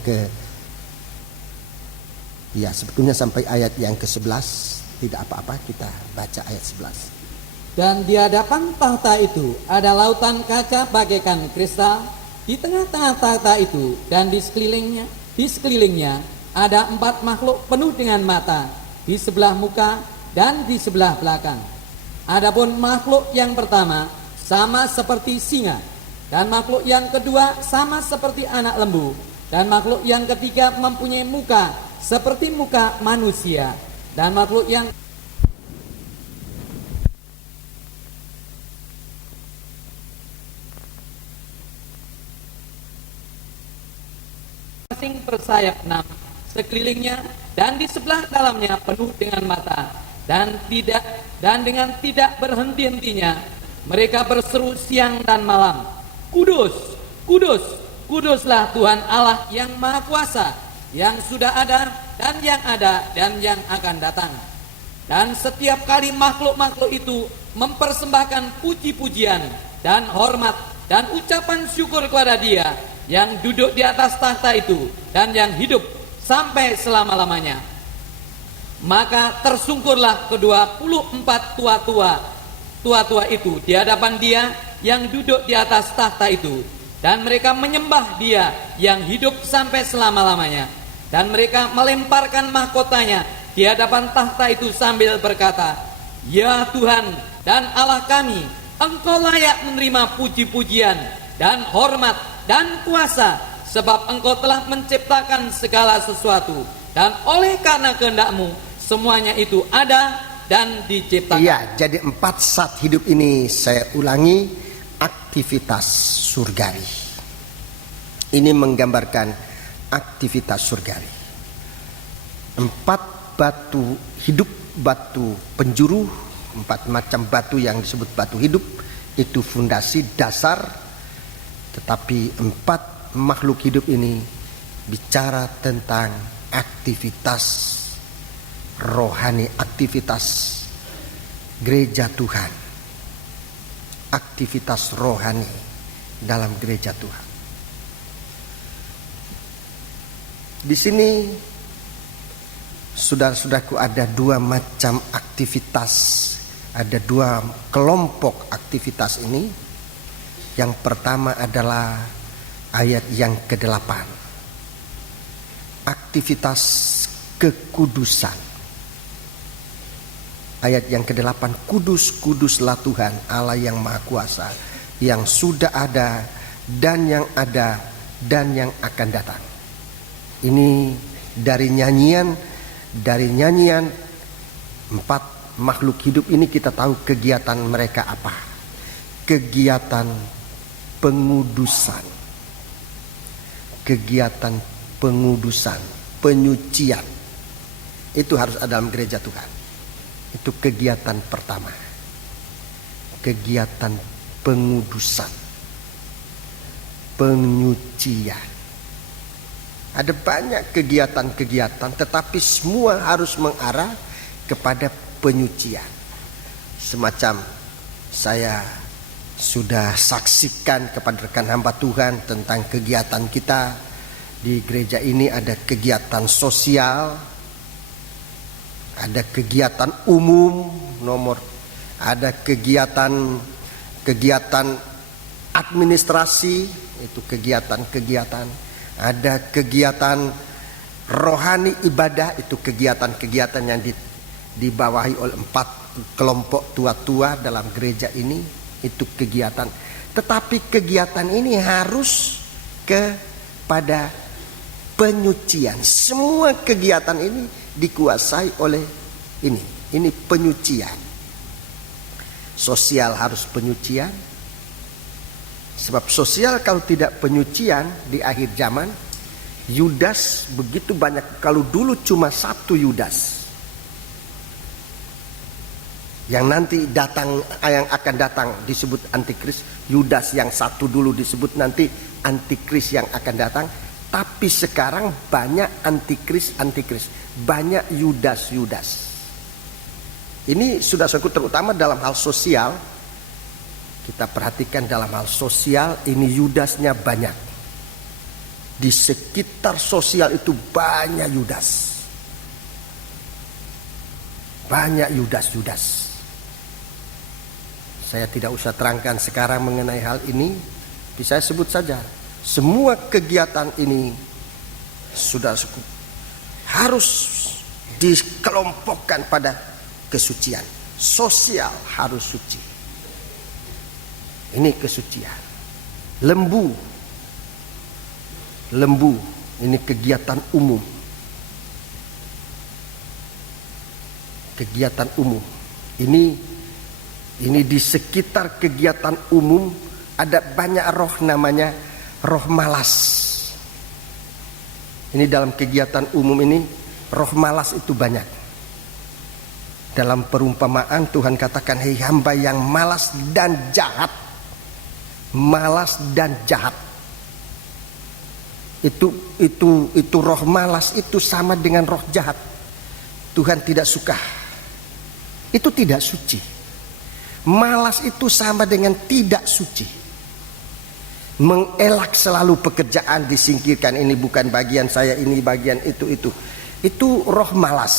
sebetulnya sampai ayat yang ke-11, tidak apa-apa, kita baca ayat 11. Dan di hadapan tahta itu ada lautan kaca bagaikan kristal. Di tengah-tengah tahta itu dan di sekelilingnya ada 4 makhluk penuh dengan mata di sebelah muka dan di sebelah belakang. Adapun makhluk yang pertama sama seperti singa, dan makhluk yang kedua sama seperti anak lembu, dan makhluk yang ketiga mempunyai muka seperti muka manusia, dan makhluk yang masing bersayap 6 sekelilingnya, dan di sebelah dalamnya penuh dengan mata, dan dengan tidak berhenti-hentinya mereka berseru siang dan malam, Kudus, Kudus, Kuduslah Tuhan Allah yang Maha Kuasa, yang sudah ada dan yang akan datang. Dan setiap kali makhluk-makhluk itu mempersembahkan puji-pujian dan hormat dan ucapan syukur kepada Dia yang duduk di atas tahta itu dan yang hidup sampai selama-lamanya. Maka tersungkurlah ke-24 tua-tua itu di hadapan Dia yang duduk di atas tahta itu, dan mereka menyembah Dia yang hidup sampai selama-lamanya, dan mereka melemparkan mahkotanya di hadapan tahta itu sambil berkata, Ya Tuhan dan Allah kami, Engkau layak menerima puji-pujian dan hormat dan kuasa, sebab Engkau telah menciptakan segala sesuatu, Dan oleh karena kehendak-Mu semuanya itu ada dan diciptakan. Iya, jadi 4 saat hidup ini saya ulangi, aktivitas surgawi. Ini menggambarkan aktivitas surgawi. 4 batu hidup, batu penjuru, 4 macam batu yang disebut batu hidup, itu fondasi dasar. Tetapi 4 makhluk hidup ini bicara tentang aktivitas rohani, aktivitas gereja Tuhan, aktivitas rohani dalam gereja Tuhan. Di sini saudara-saudaraku ada 2 macam aktivitas, ada 2 kelompok aktivitas ini. Yang pertama adalah ayat yang ke-8, aktivitas kekudusan. Ayat yang ke-8, kudus, kuduslah Tuhan Allah yang Maha Kuasa, yang sudah ada dan yang ada dan yang akan datang. Ini dari nyanyian 4 makhluk hidup ini kita tahu kegiatan mereka apa. Kegiatan pengudusan, kegiatan pengudusan, penyucian. Itu harus ada dalam gereja Tuhan. Itu kegiatan pertama. Kegiatan pengudusan, penyucian. Ada banyak kegiatan-kegiatan, tetapi semua harus mengarah kepada penyucian. Semacam saya sudah saksikan kepada rekan hamba Tuhan tentang kegiatan kita di gereja ini. Ada kegiatan sosial, ada kegiatan umum, ada kegiatan administrasi, itu kegiatan-kegiatan, ada kegiatan rohani ibadah, itu kegiatan-kegiatan yang dibawahi oleh 4 kelompok tua-tua dalam gereja ini. Itu kegiatan, tetapi kegiatan ini harus kepada penyucian. Semua kegiatan ini dikuasai oleh ini penyucian. Sosial harus penyucian, sebab sosial kalau tidak penyucian di akhir zaman, Yudas begitu banyak. Kalau dulu cuma 1 Yudas yang nanti datang, yang akan datang disebut antikris. Yudas yang 1 dulu disebut nanti antikris yang akan datang. Tapi sekarang banyak antikris, banyak Yudas. Ini sudah terutama dalam hal sosial. Kita perhatikan dalam hal sosial ini Yudasnya banyak. Di sekitar sosial itu banyak Yudas. Banyak Yudas. Saya tidak usah terangkan sekarang mengenai hal ini. Bisa saya sebut saja. Semua kegiatan ini sudah harus dikelompokkan pada kesucian. Sosial harus suci. Ini kesucian. Lembu ini kegiatan umum. Kegiatan umum. Ini di sekitar kegiatan umum ada banyak roh, namanya roh malas. Ini dalam kegiatan umum ini roh malas itu banyak. Dalam perumpamaan Tuhan katakan, hei hamba yang malas dan jahat. Malas dan jahat. Itu roh malas itu sama dengan roh jahat. Tuhan tidak suka. Itu tidak suci. Malas itu sama dengan tidak suci. Mengelak selalu pekerjaan, disingkirkan, ini bukan bagian saya, ini bagian itu. Itu roh malas.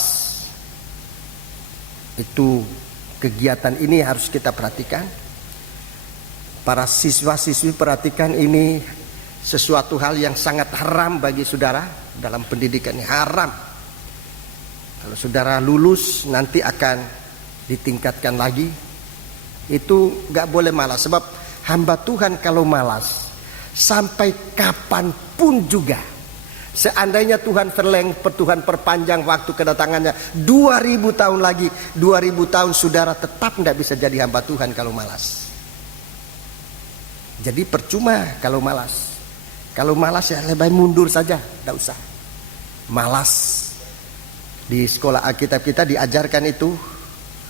Itu kegiatan ini harus kita perhatikan. Para siswa-siswi perhatikan, ini sesuatu hal yang sangat haram bagi saudara dalam pendidikan ini, haram. Kalau saudara lulus nanti akan ditingkatkan lagi. Itu gak boleh malas, sebab hamba Tuhan kalau malas sampai kapanpun juga Seandainya Tuhan Tuhan perpanjang waktu kedatangannya 2000 tahun lagi, 2000 tahun saudara tetap tidak bisa jadi hamba Tuhan kalau malas. Jadi percuma kalau malas. Kalau malas ya lebih mundur saja, tidak usah. Malas. Di sekolah Alkitab kita diajarkan itu,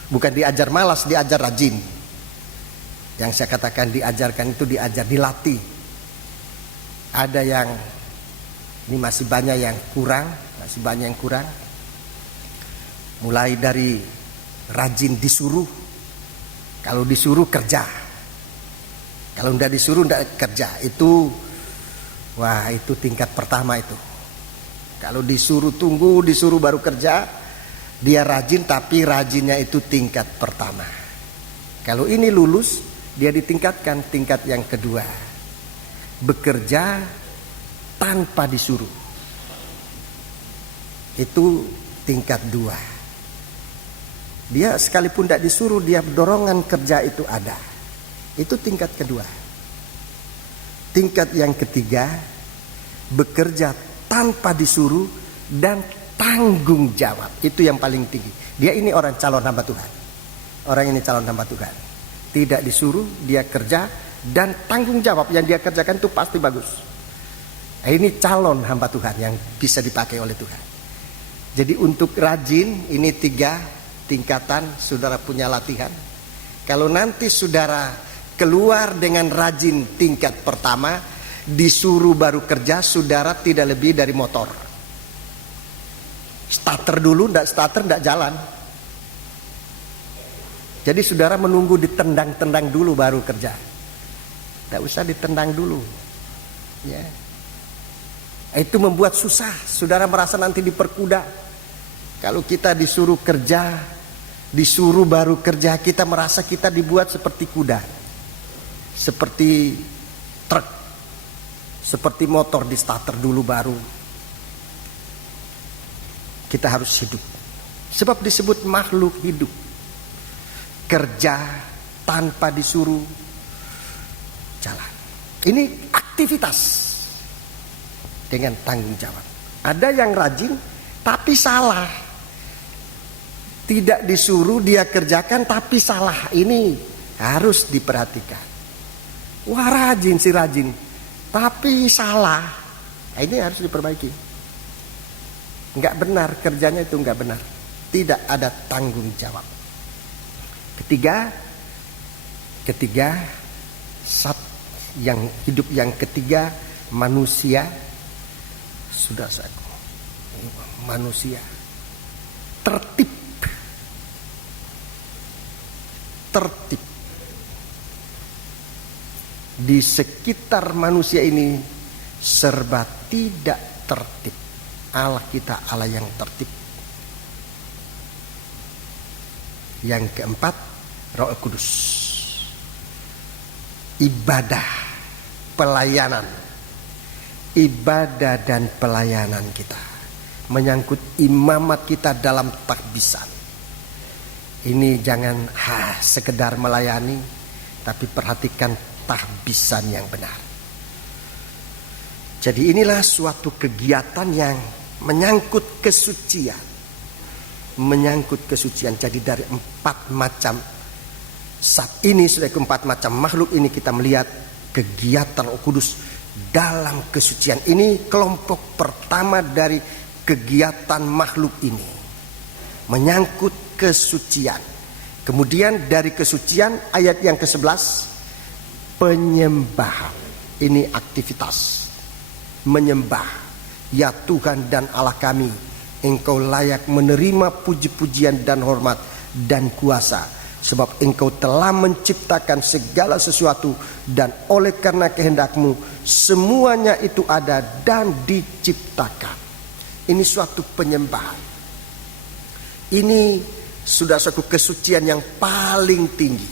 bukan diajar malas, diajar rajin. Yang saya katakan diajarkan itu diajar, dilatih. Ada yang ini masih banyak yang kurang, Mulai dari rajin disuruh. Kalau disuruh kerja. Kalau tidak disuruh tidak kerja. Itu tingkat pertama itu. Kalau disuruh tunggu, disuruh baru kerja, dia rajin, tapi rajinnya itu tingkat pertama. Kalau ini lulus, dia ditingkatkan tingkat yang kedua. Bekerja tanpa disuruh. Itu tingkat 2. Dia sekalipun tidak disuruh, dia dorongan kerja itu ada. Itu tingkat kedua. Tingkat yang ketiga, bekerja tanpa disuruh dan tanggung jawab. Itu yang paling tinggi. Dia ini orang calon hamba Tuhan. Orang ini calon hamba Tuhan. Tidak disuruh, dia kerja dan tanggung jawab yang dia kerjakan itu pasti bagus. Ini calon hamba Tuhan yang bisa dipakai oleh Tuhan. Jadi untuk rajin, ini 3 tingkatan saudara punya latihan. Kalau nanti saudara keluar dengan rajin tingkat pertama, disuruh baru kerja, saudara tidak lebih dari motor. Starter dulu, tidak jalan. Jadi saudara menunggu ditendang-tendang dulu baru kerja. Tidak usah ditendang dulu. Ya. Itu membuat susah. Saudara merasa nanti diperkuda. Kalau kita disuruh kerja, disuruh baru kerja, kita merasa kita dibuat seperti kuda, seperti truk, seperti motor di starter dulu baru. Kita harus hidup. Sebab disebut makhluk hidup. Kerja tanpa disuruh, jalan. Ini aktivitas dengan tanggung jawab. Ada yang rajin tapi salah. Tidak disuruh dia kerjakan tapi salah. Ini harus diperhatikan. Wah, rajin tapi salah. Nah, ini harus diperbaiki. Enggak benar kerjanya, itu enggak benar. Tidak ada tanggung jawab. Ketiga, yang hidup yang ketiga, manusia. Manusia tertib. Di sekitar manusia ini serba tidak tertib. Allah kita Allah yang tertib. Yang keempat, Roh Kudus. Ibadah, pelayanan. Ibadah dan pelayanan kita menyangkut imamat kita dalam takbisan. Ini jangan sekedar melayani, tapi perhatikan tahbisan yang benar. Jadi inilah suatu kegiatan yang menyangkut kesucian. Menyangkut kesucian. Jadi dari 4 macam saat ini, sudah 4 macam makhluk ini kita melihat kegiatan Roh Kudus dalam kesucian. Ini kelompok pertama dari kegiatan makhluk ini, menyangkut kesucian. Kemudian dari kesucian ayat yang ke-11, penyembahan. Ini aktivitas menyembah. Ya Tuhan dan Allah kami, Engkau layak menerima puji-pujian dan hormat dan kuasa, sebab Engkau telah menciptakan segala sesuatu, dan oleh karena kehendak-Mu semuanya itu ada dan diciptakan. Ini suatu penyembahan. Ini sudah suatu kesucian yang paling tinggi.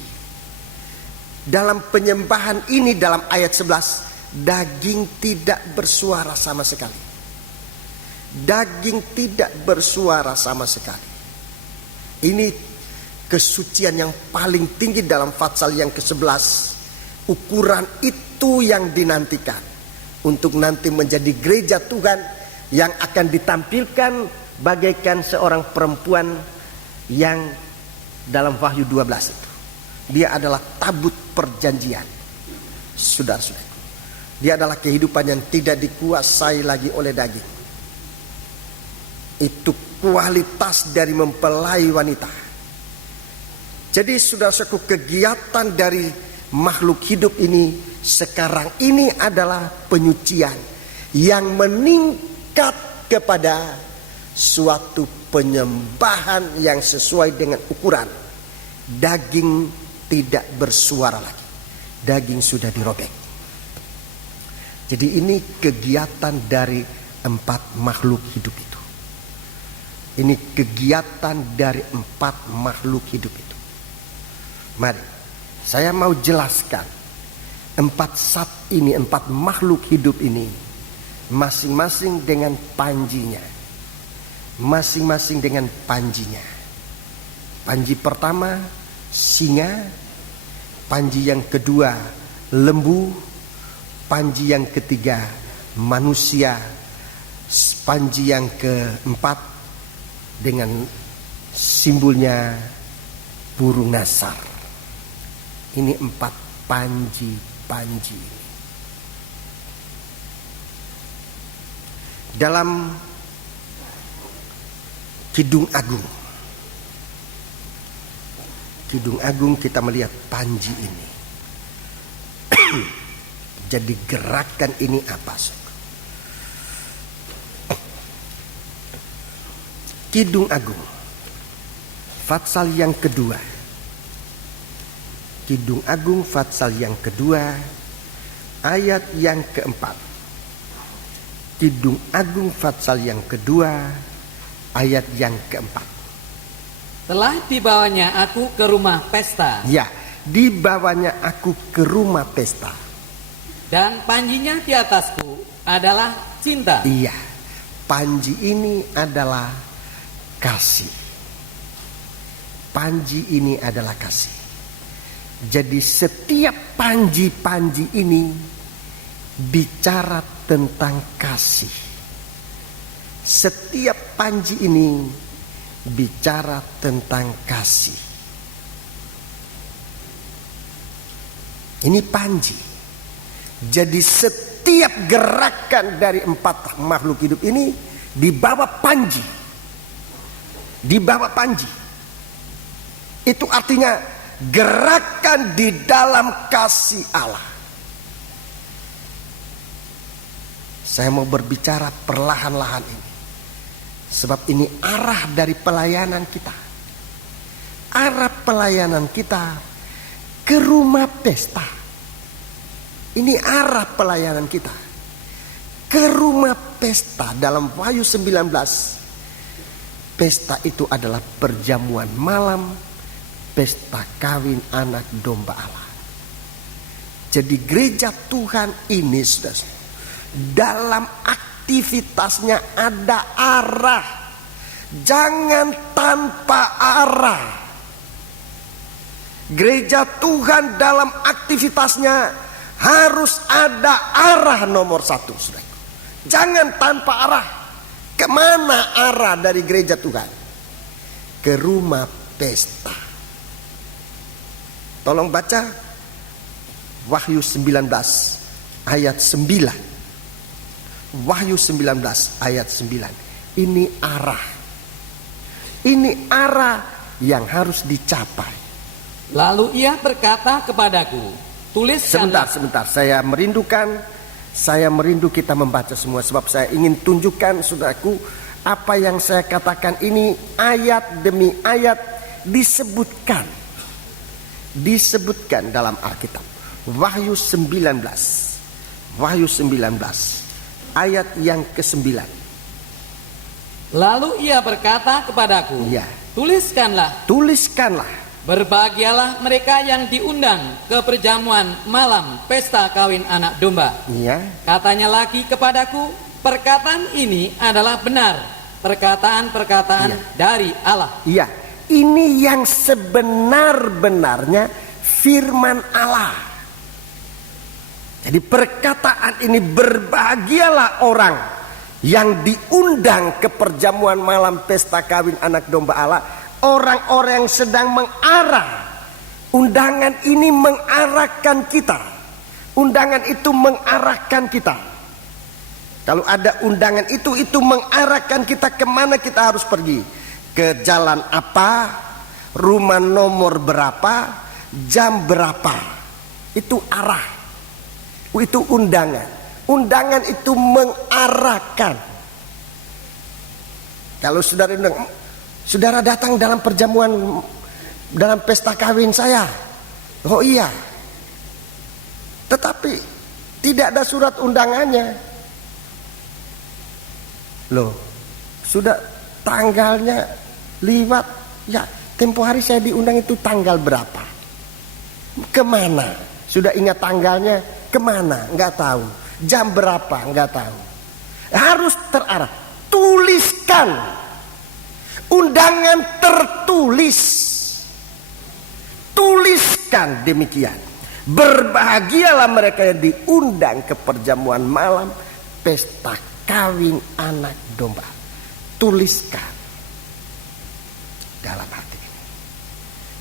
Dalam penyembahan ini, dalam ayat 11, daging tidak bersuara sama sekali. Daging tidak bersuara sama sekali. Ini kesucian yang paling tinggi dalam Fatsal yang ke-11. Ukuran itu yang dinantikan untuk nanti menjadi gereja Tuhan yang akan ditampilkan bagaikan seorang perempuan yang dalam Wahyu 12 itu. Dia adalah tabut perjanjian. Saudara-saudara, dia adalah kehidupan yang tidak dikuasai lagi oleh daging. Itu kualitas dari mempelai wanita. Jadi saudara-saudaraku, kegiatan dari makhluk hidup ini sekarang ini adalah penyucian yang meningkat kepada suatu penyembahan yang sesuai dengan ukuran. Daging tidak bersuara lagi, daging sudah dirobek. Jadi ini kegiatan dari 4 makhluk hidup itu. Ini kegiatan dari 4 makhluk hidup itu. Mari saya mau jelaskan 4 sat ini, 4 makhluk hidup ini, masing-masing dengan panjinya. Masing-masing dengan panjinya. Panji pertama singa, panji yang kedua lembu, panji yang ketiga manusia, panji yang keempat dengan simbolnya burung nasar. Ini 4 panji-panji. Dalam Kidung Agung, Kidung Agung kita melihat panji ini. Jadi gerakan ini apa? Kidung Agung Fatsal yang kedua. Kidung Agung Fatsal yang kedua, ayat yang keempat. Kidung Agung Fatsal yang kedua, ayat yang keempat. Telah dibawanya aku ke rumah pesta. Ya, dibawanya aku ke rumah pesta. Dan panjinya di atasku adalah cinta. Iya, panji ini adalah kasih. Panji ini adalah kasih. Jadi setiap panji-panji ini bicara tentang kasih. Setiap panji ini bicara tentang kasih. Ini panji. Jadi setiap gerakan dari 4 makhluk hidup ini di bawah panji. Di bawah panji. Itu artinya gerakan di dalam kasih Allah. Saya mau berbicara perlahan-lahan ini. Sebab ini arah dari pelayanan kita. Arah pelayanan kita ke rumah pesta. Ini arah pelayanan kita ke rumah pesta. Dalam Wahyu 19, pesta itu adalah perjamuan malam, pesta kawin anak domba Allah. Jadi gereja Tuhan ini sudah dalam aktivitasnya ada arah. Jangan tanpa arah. Gereja Tuhan dalam aktivitasnya harus ada arah nomor 1, saudara. Jangan tanpa arah. Kemana arah dari gereja Tuhan? Ke rumah pesta. Tolong baca Wahyu 19 ayat 9. Wahyu 19 ayat 9. Ini arah. Ini arah yang harus dicapai. Lalu ia berkata kepadaku, tuliskanlah. Sebentar, saya merindu kita membaca semua. Sebab saya ingin tunjukkan saudaraku, apa yang saya katakan ini ayat demi ayat disebutkan dalam Alkitab. Wahyu 19 ayat yang ke-9. Lalu ia berkata kepadaku, Ya. tuliskanlah. Berbahagialah mereka yang diundang ke perjamuan malam pesta kawin anak domba. Ya. Katanya lagi kepadaku, perkataan ini adalah benar, perkataan-perkataan dari Allah. Iya, ini yang sebenar-benarnya firman Allah. Jadi perkataan ini, berbahagialah orang yang diundang ke perjamuan malam pesta kawin anak domba Allah, orang-orang yang sedang mengarah. Undangan ini mengarahkan kita. Undangan itu mengarahkan kita. Kalau ada undangan itu mengarahkan kita kemana kita harus pergi. Ke jalan apa, rumah nomor berapa, jam berapa. Itu arah. Itu undangan. Undangan itu mengarahkan. Kalau saudara datang dalam perjamuan, dalam pesta kawin saya, oh iya, tetapi tidak ada surat undangannya. Loh, sudah tanggalnya liwat, ya tempo hari saya diundang itu tanggal berapa, kemana, sudah ingat tanggalnya, kemana, nggak tahu. Jam berapa nggak tahu. Harus terarah. Tuliskan. Undangan tertulis. Tuliskan demikian. Berbahagialah mereka yang diundang ke perjamuan malam pesta kawin anak domba. Tuliskan dalam hati ini.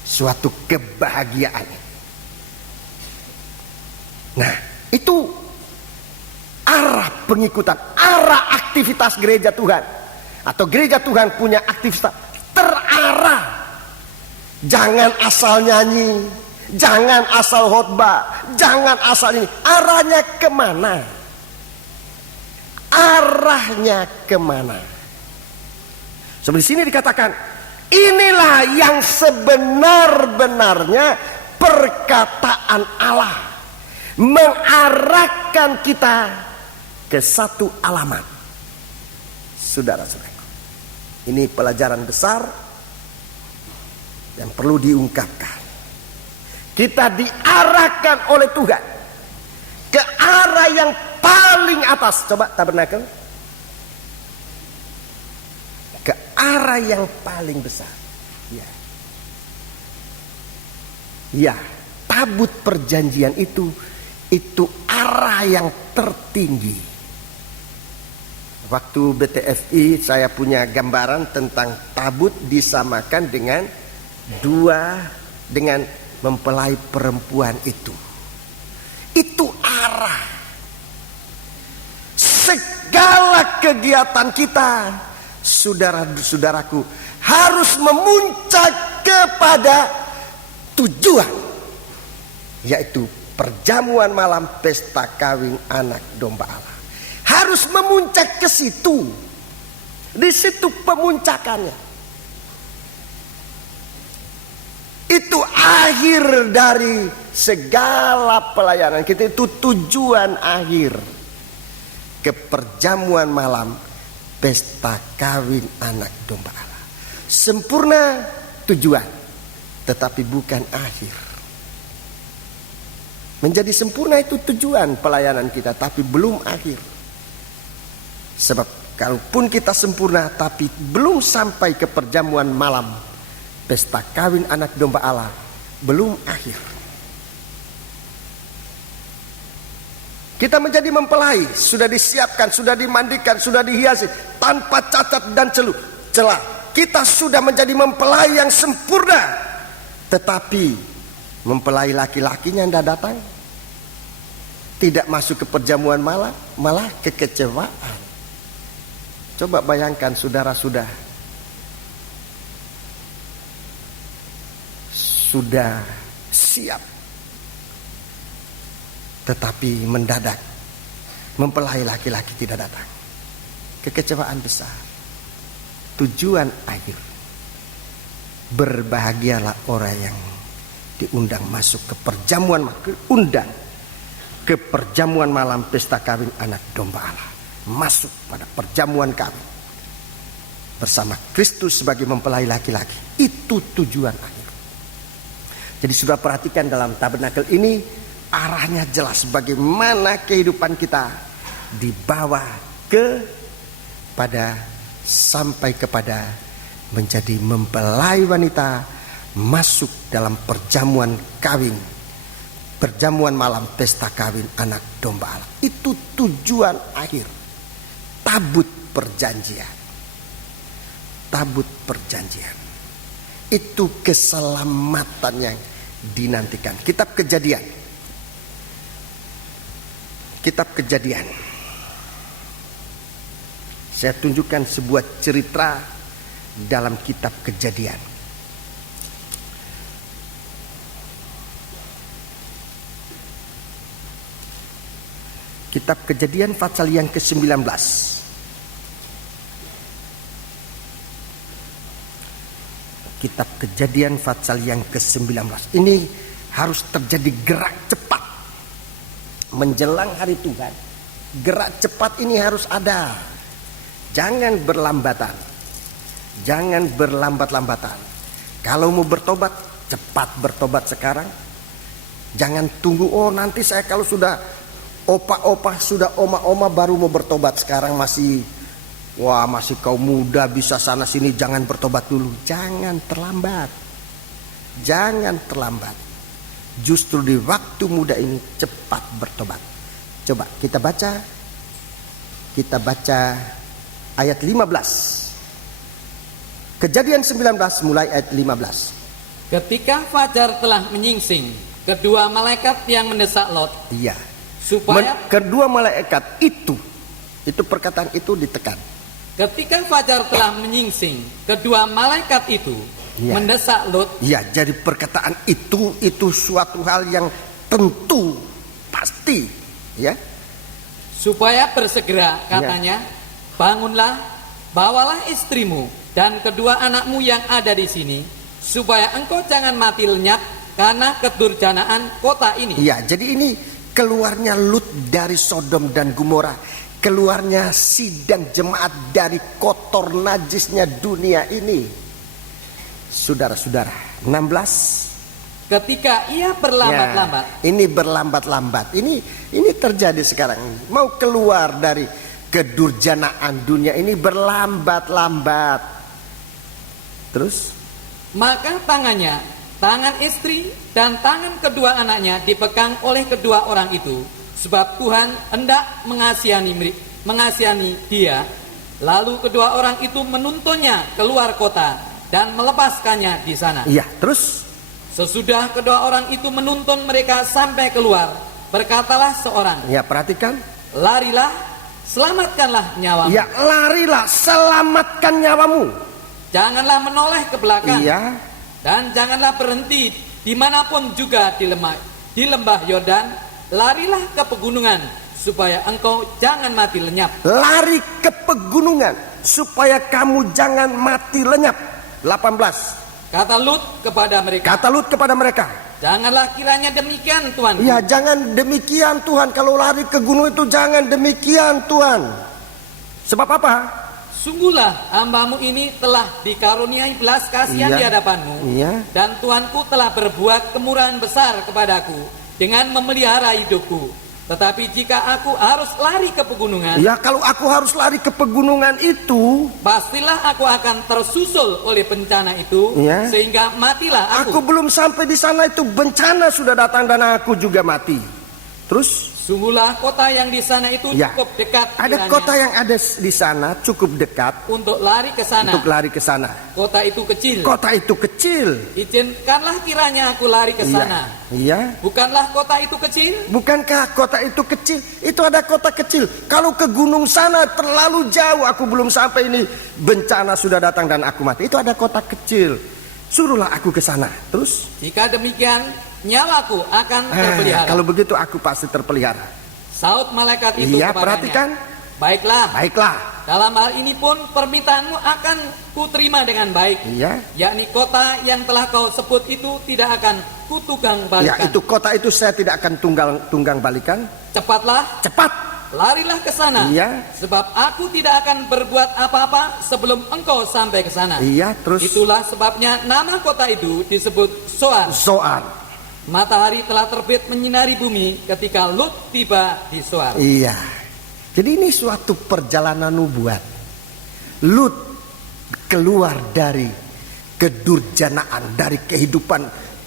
Suatu kebahagiaan. Nah, itu arah pengikutan, arah aktivitas gereja Tuhan, atau gereja Tuhan punya aktivitas terarah. Jangan asal nyanyi, jangan asal khotbah, jangan asal ini. Arahnya kemana? Arahnya kemana? Seperti sini dikatakan, inilah yang sebenar-benarnya perkataan Allah, mengarahkan kita ke satu alamat. Saudara-saudara, ini pelajaran besar yang perlu diungkapkan. Kita diarahkan oleh Tuhan ke arah yang paling atas. Coba tabernakel, ke arah yang paling besar. Ya, ya, tabut perjanjian itu arah yang tertinggi. Waktu BTFI saya punya gambaran tentang tabut disamakan dengan mempelai perempuan itu. Itu arah. Segala kegiatan kita, saudara-saudaraku, harus memuncak kepada tujuan, yaitu perjamuan malam pesta kawin anak domba Allah. Harus memuncak ke situ. Di situ pemuncakannya. Itu akhir dari segala pelayanan kita, itu tujuan akhir. Ke perjamuan malam pesta kawin anak domba Allah. Sempurna tujuan, tetapi bukan akhir. Menjadi sempurna itu tujuan pelayanan kita, tapi belum akhir. Sebab kalaupun kita sempurna tapi belum sampai ke perjamuan malam pesta kawin anak domba Allah, belum akhir. Kita menjadi mempelai, sudah disiapkan, sudah dimandikan, sudah dihiasi tanpa cacat dan celah. Kita sudah menjadi mempelai yang sempurna. Tetapi mempelai laki-lakinya tidak datang, tidak masuk ke perjamuan malam, malah kekecewaan. Coba bayangkan saudara-saudara, sudah siap, tetapi mendadak mempelai laki-laki tidak datang. Kekecewaan besar. Tujuan akhir. Berbahagialah orang yang diundang masuk ke perjamuan, undang ke perjamuan malam pesta kawin anak domba Allah. Masuk pada perjamuan kawin bersama Kristus sebagai mempelai laki-laki. Itu tujuan akhir. Jadi sudah perhatikan dalam tabernakel ini, arahnya jelas bagaimana kehidupan kita dibawa sampai kepada menjadi mempelai wanita, masuk dalam perjamuan kawin, perjamuan malam pesta kawin anak domba Allah. Itu tujuan akhir. tabut perjanjian. Tabut perjanjian. Itu keselamatan yang dinantikan. Kitab Kejadian. Kitab Kejadian. Saya tunjukkan sebuah cerita dalam kitab Kejadian. Kitab Kejadian pasal yang ke-19. Kitab Kejadian pasal yang ke-19. Ini harus terjadi gerak cepat menjelang hari Tuhan. Gerak cepat ini harus ada. Jangan berlambatan. Jangan berlambat-lambatan. Kalau mau bertobat, cepat bertobat sekarang. Jangan tunggu, oh nanti saya kalau sudah opa-opa, sudah oma-oma baru mau bertobat. Sekarang masih kau muda, bisa sana sini, jangan bertobat dulu. Jangan terlambat. Jangan terlambat. Justru di waktu muda ini cepat bertobat. Coba kita baca ayat 15. Kejadian 19 mulai ayat 15. Ketika fajar telah menyingsing, kedua malaikat yang mendesak Lot, Iya. supaya Kedua malaikat itu perkataan itu ditekan. ketika fajar telah menyingsing, kedua malaikat itu Iya. mendesak Lot. Ya, jadi perkataan itu suatu hal yang tentu, pasti, ya. Supaya bersegera, katanya, bangunlah, bawalah istrimu dan kedua anakmu yang ada di sini, supaya engkau jangan mati lenyap karena kedurjanaan kota ini. Ya, jadi ini keluarnya Lut dari Sodom dan Gomora, keluarnya sidang jemaat dari kotor najisnya dunia ini. Saudara-saudara, 16. Ketika ia berlambat-lambat, Ya, ini berlambat-lambat. Ini terjadi sekarang. Mau keluar dari kedurjanaan dunia ini berlambat-lambat. Terus? maka tangannya, tangan istri dan tangan kedua anaknya dipegang oleh kedua orang itu, sebab Tuhan hendak mengasihani dia. Lalu kedua orang itu menuntunnya keluar kota dan melepaskannya di sana. Iya, terus? Sesudah kedua orang itu menuntun mereka sampai keluar, berkatalah seorang, Ya, perhatikan. larilah, selamatkanlah nyawamu. Ya, larilah, selamatkan nyawamu. Janganlah menoleh ke belakang. Iya. Dan janganlah berhenti dimanapun juga di lembah Yordan. Larilah ke pegunungan, supaya engkau jangan mati lenyap. Lari ke pegunungan supaya kamu jangan mati lenyap. 18. Kata Lut kepada mereka, janganlah kiranya demikian, Tuhan. Ya, jangan demikian Tuhan. Kalau lari ke gunung itu jangan demikian Tuhan. Sebab apa? Sungguhlah hambamu ini telah dikaruniai belas kasihan Iya. di hadapanmu. Iya. Dan Tuanku telah berbuat kemurahan besar kepadaku dengan memelihara hidupku. Tetapi jika aku harus lari ke pegunungan, Ya, kalau aku harus lari ke pegunungan itu, pastilah aku akan tersusul oleh bencana itu, Iya. sehingga matilah aku belum sampai di sana itu bencana sudah datang dan aku juga mati. Terus? Sungguhlah kota yang di sana itu Ya. cukup dekat Ada kiranya kota yang ada di sana cukup dekat untuk lari ke sana. untuk lari ke sana. Kota itu kecil. Kota itu kecil. Izinkanlah kiranya aku lari ke sana. Iya. Bukanlah kota itu kecil? Bukankah kota itu kecil? Itu ada kota kecil. Kalau ke gunung sana terlalu jauh, aku belum sampai ini bencana sudah datang dan aku mati. Itu ada kota kecil. Suruhlah aku ke sana. Terus? Jika demikian, nyawaku akan terpelihara. Kalau begitu aku pasti terpelihara. Saut malaikat itu Iya, kepadanya, perhatikan. Baiklah, Baiklah. dalam hal ini pun permintaanmu akan kuterima dengan baik. Iya. Yakni kota yang telah kau sebut itu tidak akan kutukang Ya, balikan. itu kota itu saya tidak akan tunggang balikan. Cepatlah, Cepat. larilah ke sana. Iya. Sebab aku tidak akan berbuat apa-apa sebelum engkau sampai ke sana. Iya, terus? Itulah sebabnya nama kota itu disebut Zoar. Zoar. Matahari telah terbit menyinari bumi ketika Lut tiba di Zoar. Iya. Jadi ini suatu perjalanan nubuat. Lut keluar dari kedurjanaan, dari kehidupan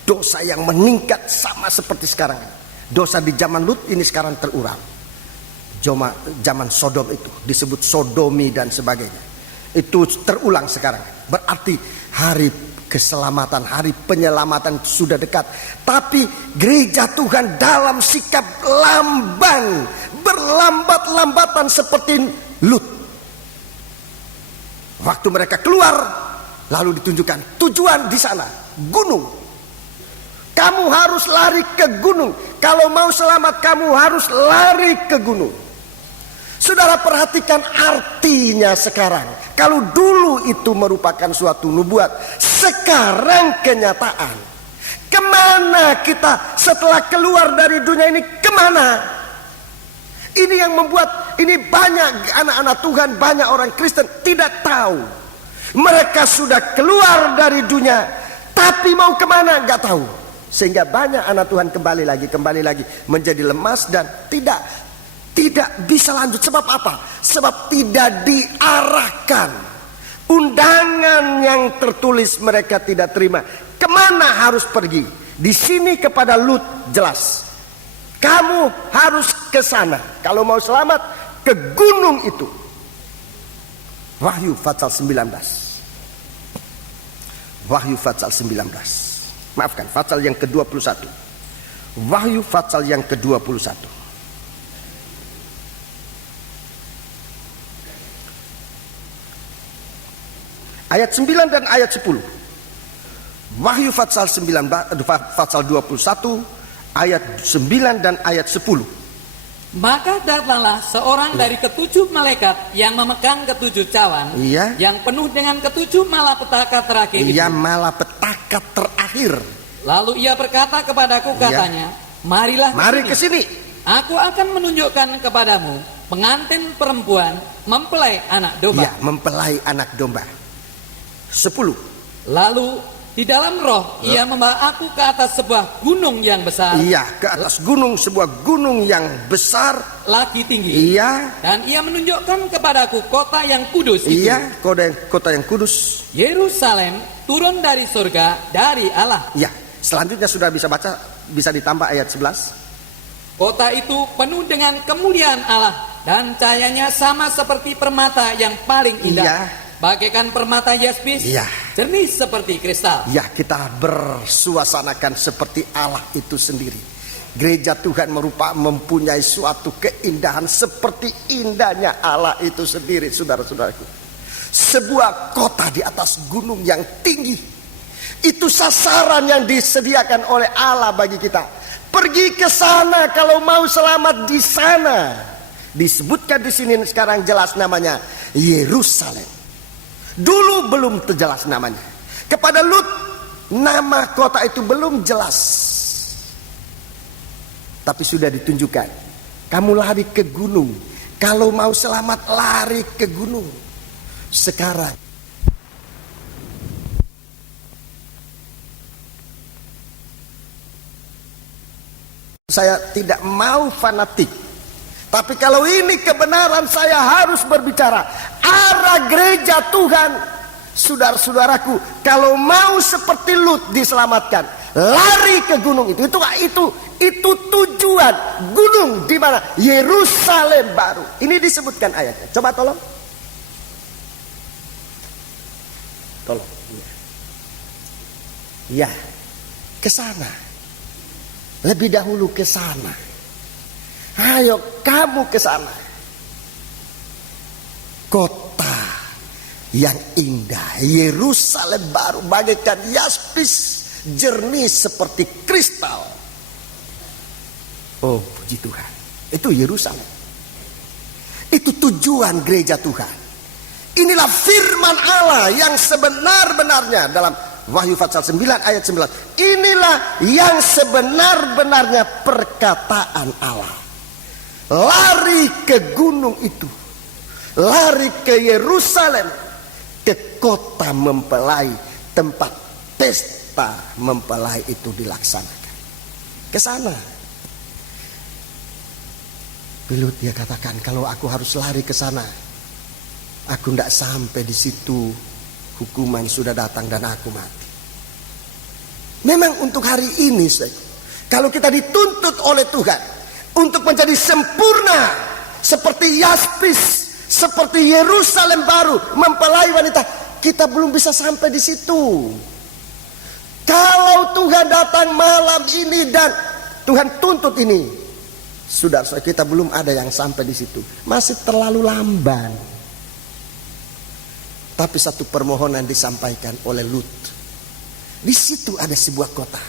dosa yang meningkat sama seperti sekarang. Dosa di zaman Lut ini sekarang terurang. Zaman Sodom itu disebut sodomi dan sebagainya. Itu terulang sekarang. Berarti hari keselamatan, hari penyelamatan sudah dekat. Tapi gereja Tuhan dalam sikap lamban, berlambat-lambatan seperti Lut. Waktu mereka keluar, lalu ditunjukkan tujuan di sana, gunung. Kamu harus lari ke gunung. Kalau mau selamat, kamu harus lari ke gunung. Saudara, perhatikan artinya sekarang. Kalau dulu itu merupakan suatu nubuat, sekarang kenyataan. Kemana kita setelah keluar dari dunia ini? Kemana? Ini yang membuat ini banyak anak-anak Tuhan, banyak orang Kristen tidak tahu. Mereka sudah keluar dari dunia, tapi mau kemana? Gak tahu. Sehingga banyak anak Tuhan kembali lagi menjadi lemas dan tidak bisa lanjut. Sebab apa? Sebab tidak diarahkan. Undangan yang tertulis mereka tidak terima. Kemana harus pergi? Di sini kepada Lut jelas. Kamu harus ke sana. Kalau mau selamat, ke gunung itu. Wahyu pasal 19. Wahyu pasal 19. Maafkan, pasal yang ke-21. Wahyu pasal yang ke-21. Ayat 9 dan ayat 10. Wahyu pasal 21 ayat 9 dan ayat 10. Maka datanglah seorang dari ketujuh malaikat yang memegang ketujuh cawan, yang penuh dengan ketujuh malapetaka terakhir itu. Malapetaka terakhir. Lalu ia berkata kepadaku, katanya, mari ke sini. Aku akan menunjukkan kepadamu pengantin perempuan mempelai anak domba. Mempelai anak domba. 10. Lalu di dalam roh ia membawa aku ke atas sebuah gunung yang besar. Ke atas gunung, sebuah gunung yang besar lagi tinggi. Dan ia menunjukkan kepadaku kota yang kudus itu. Kota yang kudus. Yerusalem turun dari surga dari Allah. Selanjutnya sudah bisa baca, bisa ditambah ayat 11. Kota itu penuh dengan kemuliaan Allah dan cahayanya sama seperti permata yang paling indah. Bagaikan permata yaspis, jernih seperti kristal. Kita bersuasanakan seperti Allah itu sendiri. Gereja Tuhan mempunyai suatu keindahan seperti indahnya Allah itu sendiri, saudara-saudaraku. Sebuah kota di atas gunung yang tinggi. Itu sasaran yang disediakan oleh Allah bagi kita. Pergi ke sana kalau mau selamat di sana. Disebutkan di sini sekarang jelas namanya Yerusalem. Dulu belum terjelas namanya. Kepada Lut, nama kota itu belum jelas. Tapi sudah ditunjukkan. Kamu lari ke gunung. Kalau mau selamat, lari ke gunung. Sekarang. Saya tidak mau fanatik. Tapi kalau ini kebenaran, saya harus berbicara. Arah gereja Tuhan, saudara-saudaraku, kalau mau seperti Lut diselamatkan, lari ke gunung itu. Itu tujuan gunung di mana? Yerusalem baru. Ini disebutkan ayatnya. Coba tolong. Ke sana. Lebih dahulu ke sana. Ayo kamu ke sana. Kota yang indah, Yerusalem baru, bagaikan yaspis, jernih seperti kristal. Oh, puji Tuhan. Itu Yerusalem. Itu tujuan gereja Tuhan. Inilah firman Allah yang sebenar-benarnya dalam Wahyu pasal 9 ayat 19. Inilah yang sebenar-benarnya perkataan Allah. Lari ke gunung itu. Lari ke Yerusalem. Ke kota mempelai. Tempat pesta mempelai itu dilaksanakan. Ke sana. Lut dia katakan, kalau aku harus lari ke sana, aku tidak sampai di situ, hukuman sudah datang dan aku mati. Memang untuk hari ini, kalau kita dituntut oleh Tuhan untuk menjadi sempurna, seperti Yaspis, seperti Yerusalem baru mempelai wanita. Kita belum bisa sampai di situ. Kalau Tuhan datang malam ini dan Tuhan tuntut ini, sudah kita belum ada yang sampai di situ. Masih terlalu lamban. Tapi satu permohonan disampaikan oleh Lut. Di situ ada sebuah kota.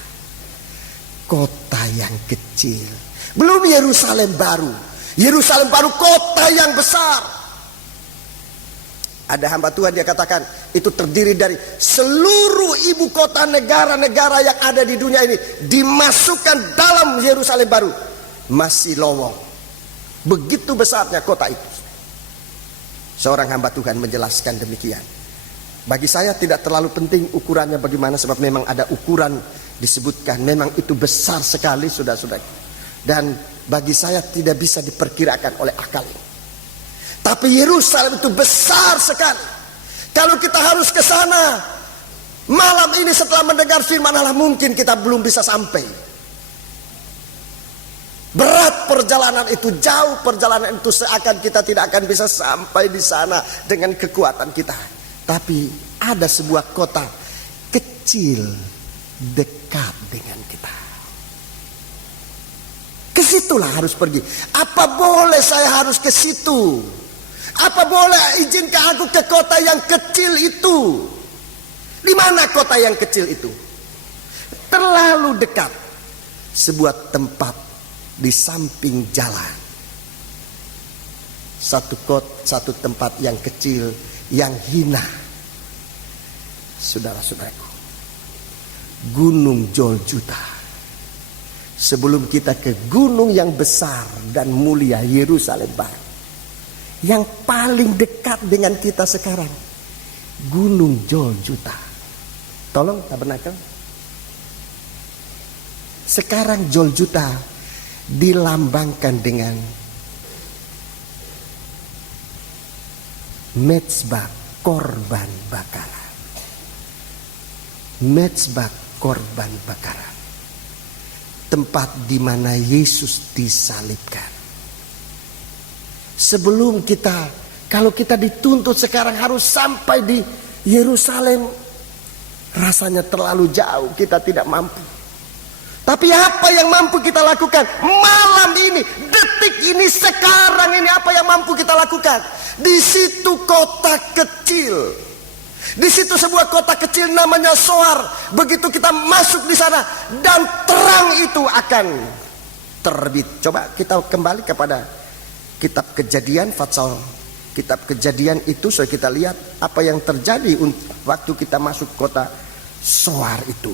Kota yang kecil. Belum Yerusalem baru. Yerusalem baru kota yang besar. Ada hamba Tuhan dia katakan itu terdiri dari seluruh ibu kota negara-negara yang ada di dunia ini dimasukkan dalam Yerusalem baru. Masih lowong. Begitu besarnya kota itu. Seorang hamba Tuhan menjelaskan demikian. Bagi saya tidak terlalu penting ukurannya bagaimana, sebab memang ada ukuran disebutkan. Memang itu besar sekali, saudara-saudara. Dan bagi saya tidak bisa diperkirakan oleh akal ini. Tapi Yerusalem itu besar sekali. Kalau kita harus ke sana malam ini setelah mendengar firman Allah, mungkin kita belum bisa sampai. Berat perjalanan itu, jauh perjalanan itu, seakan kita tidak akan bisa sampai di sana dengan kekuatan kita. Tapi ada sebuah kota kecil dekat dengan kita. Kesitulah harus pergi. Apa boleh saya harus ke situ? Apa boleh izinkan aku ke kota yang kecil itu? Di mana kota yang kecil itu? Terlalu dekat. Sebuah tempat di samping jalan. Satu tempat yang kecil, yang hina. Saudara-saudaraku, Gunung Golgota. Sebelum kita ke gunung yang besar dan mulia Yerusalem baru, yang paling dekat dengan kita sekarang, Gunung Golgota. Tolong tabernakel. Sekarang Golgota dilambangkan dengan mezbah korban bakaran. Mezbah korban bakaran. Tempat di mana Yesus disalibkan. Sebelum kita, kalau kita dituntut sekarang harus sampai di Yerusalem, rasanya terlalu jauh, kita tidak mampu. Tapi apa yang mampu kita lakukan malam ini, detik ini, sekarang ini, apa yang mampu kita lakukan? Di situ kota kecil, di situ sebuah kota kecil namanya Soar. Begitu kita masuk di sana dan terang itu akan terbit. Coba kita kembali kepada kitab Kejadian, Fatsal. Kitab Kejadian itu supaya kita lihat apa yang terjadi waktu kita masuk kota Soar itu.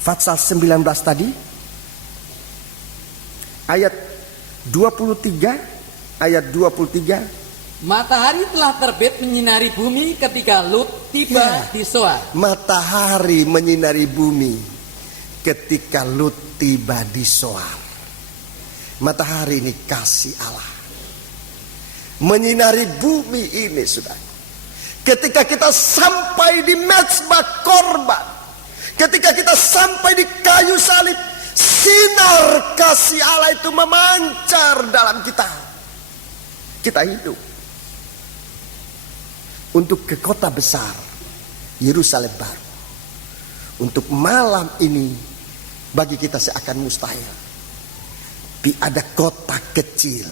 Fatsal 19 tadi, ayat 23, ayat 23. Matahari telah terbit menyinari bumi ketika Lut tiba di Soar. Matahari menyinari bumi ketika Lut tiba di Soar. Matahari ini kasih Allah menyinari bumi ini, sudah. Ketika kita sampai di mezbah korban, ketika kita sampai di kayu salib, sinar kasih Allah itu memancar dalam kita. Kita hidup untuk ke kota besar Yerusalem baru. Untuk malam ini bagi kita seakan mustahil. Tapi ada kota kecil,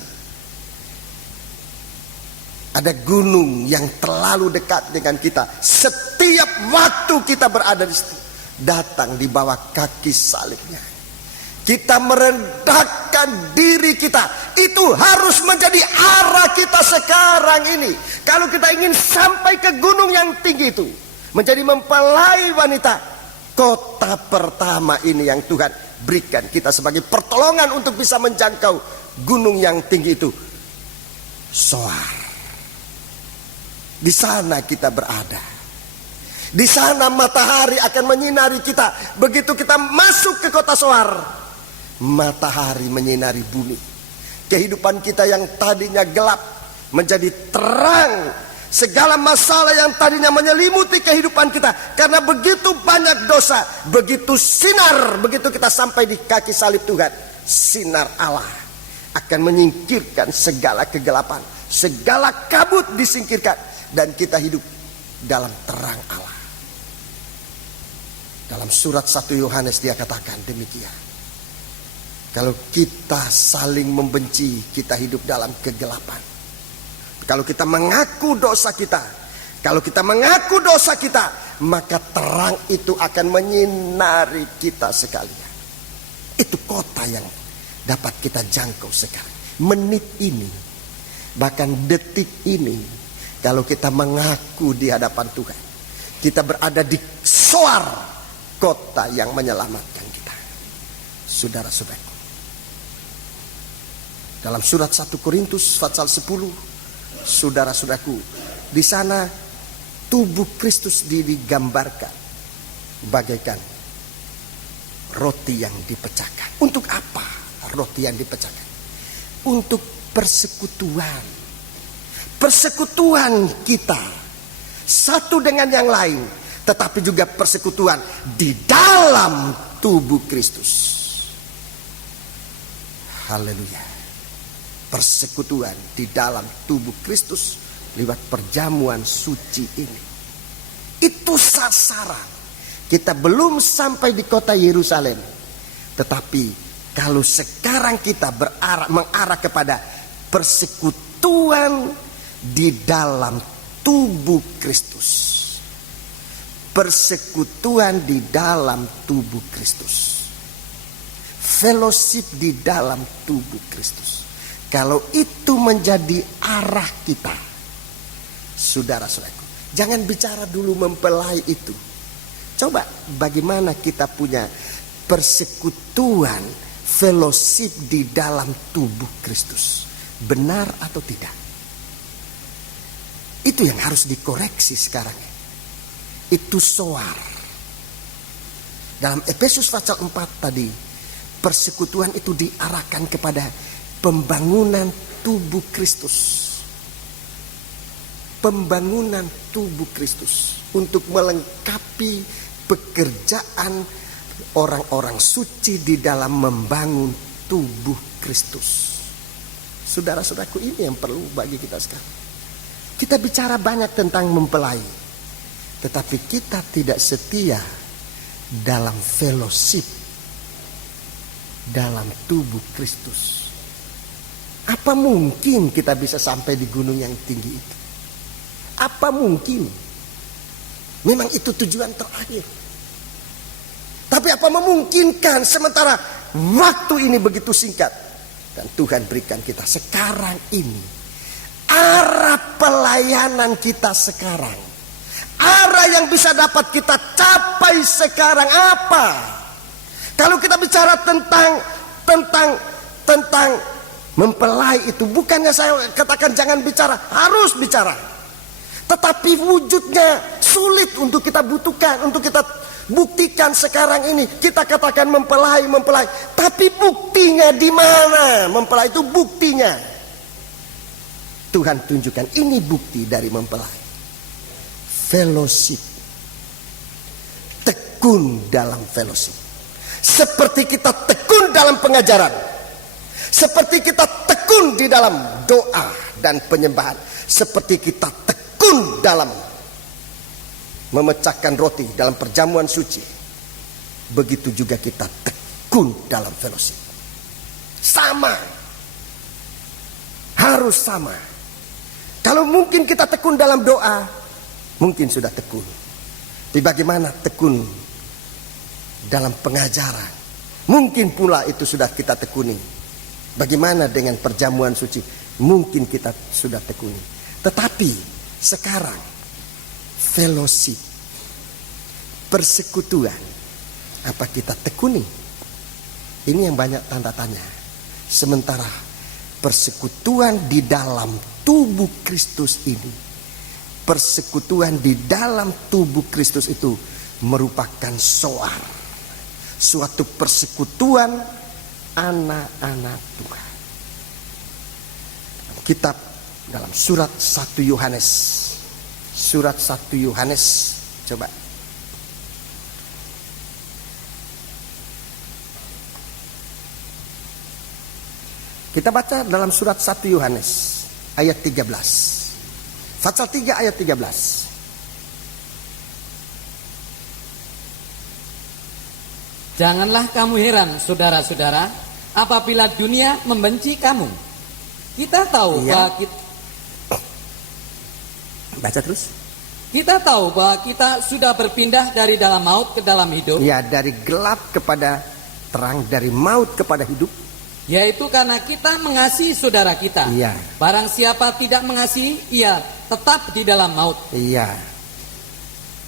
ada gunung yang terlalu dekat dengan kita. Setiap waktu kita berada di situ, datang di bawah kaki salibnya. Kita merendahkan diri kita. Itu harus menjadi arah kita sekarang ini. Kalau kita ingin sampai ke gunung yang tinggi itu, menjadi mempelai wanita, kota pertama ini yang Tuhan berikan kita sebagai pertolongan untuk bisa menjangkau gunung yang tinggi itu, Soar. Di sana kita berada. Di sana matahari akan menyinari kita. Begitu kita masuk ke kota Soar, matahari menyinari bumi. Kehidupan kita yang tadinya gelap menjadi terang. Segala masalah yang tadinya menyelimuti kehidupan kita karena begitu banyak dosa, begitu sinar, begitu kita sampai di kaki salib Tuhan, sinar Allah akan menyingkirkan segala kegelapan, segala kabut disingkirkan, dan kita hidup dalam terang Allah. Dalam surat 1 Yohanes dia katakan demikian. Kalau kita saling membenci, kita hidup dalam kegelapan. Kalau kita mengaku dosa kita, maka terang itu akan menyinari kita sekalian. Itu kota yang dapat kita jangkau sekarang. Menit ini, bahkan detik ini, kalau kita mengaku di hadapan Tuhan, kita berada di soar kota yang menyelamatkan kita. Saudara-saudaraku, dalam surat 1 Korintus pasal 10, saudara-saudaraku, di sana tubuh Kristus digambarkan bagaikan roti yang dipecahkan. Untuk apa roti yang dipecahkan? Untuk persekutuan. Persekutuan kita satu dengan yang lain, tetapi juga persekutuan di dalam tubuh Kristus. Haleluya. Persekutuan di dalam tubuh Kristus lewat perjamuan suci ini. Itu sasaran. Kita belum sampai di kota Yerusalem, tetapi kalau sekarang kita mengarah kepada persekutuan di dalam tubuh Kristus. Persekutuan di dalam tubuh Kristus. Fellowship di dalam tubuh Kristus. Kalau itu menjadi arah kita, saudara-saudaraku, jangan bicara dulu mempelai itu. Coba bagaimana kita punya persekutuan, fellowship di dalam tubuh Kristus. Benar atau tidak? Itu yang harus dikoreksi sekarang. Itu soar. Dalam Efesus pasal 4 tadi, persekutuan itu diarahkan kepada pembangunan tubuh Kristus. Pembangunan tubuh Kristus untuk melengkapi pekerjaan orang-orang suci di dalam membangun tubuh Kristus. Saudara-saudaraku, ini yang perlu bagi kita sekarang. Kita bicara banyak tentang mempelai, tetapi kita tidak setia dalam fellowship dalam tubuh Kristus. Apa mungkin kita bisa sampai di gunung yang tinggi itu? Apa mungkin? Memang itu tujuan terakhir. Tapi apa memungkinkan sementara waktu ini begitu singkat? Dan Tuhan berikan kita sekarang ini arah pelayanan kita sekarang. Arah yang bisa dapat kita capai sekarang apa? Kalau kita bicara tentang mempelai itu, bukannya saya katakan jangan bicara, harus bicara. Tetapi wujudnya sulit untuk kita butuhkan, untuk kita buktikan sekarang ini. Kita katakan mempelai. Tapi buktinya di mana? Mempelai itu buktinya. Tuhan tunjukkan ini bukti dari mempelai. Fellowship. Tekun dalam fellowship. Seperti kita tekun dalam pengajaran. Seperti kita tekun di dalam doa dan penyembahan. Seperti kita tekun dalam memecahkan roti dalam perjamuan suci. Begitu juga kita tekun dalam fellowship. Sama. Harus sama. Kalau mungkin kita tekun dalam doa, mungkin sudah tekun. Tapi bagaimana tekun dalam pengajaran? Mungkin pula itu sudah kita tekuni. Bagaimana dengan perjamuan suci? Mungkin kita sudah tekuni. Tetapi sekarang fellowship, persekutuan, apa kita tekuni? Ini yang banyak tanda tanya. Sementara persekutuan di dalam tubuh Kristus ini, persekutuan di dalam tubuh Kristus itu merupakan soar, suatu persekutuan anak-anak Tuhan. Kitab dalam surat 1 Yohanes, surat 1 Yohanes, coba. Kita baca dalam surat 1 Yohanes ayat 13. Pasal 3 ayat 13. Janganlah kamu heran, saudara-saudara, apabila dunia membenci kamu. Kita tahu bahwa Baca terus. kita tahu bahwa kita sudah berpindah dari dalam maut ke dalam hidup. Ya, dari gelap kepada terang, dari maut kepada hidup. Yaitu karena kita mengasihi saudara kita. Iya. Barang siapa tidak mengasihi, ia tetap di dalam maut. Iya.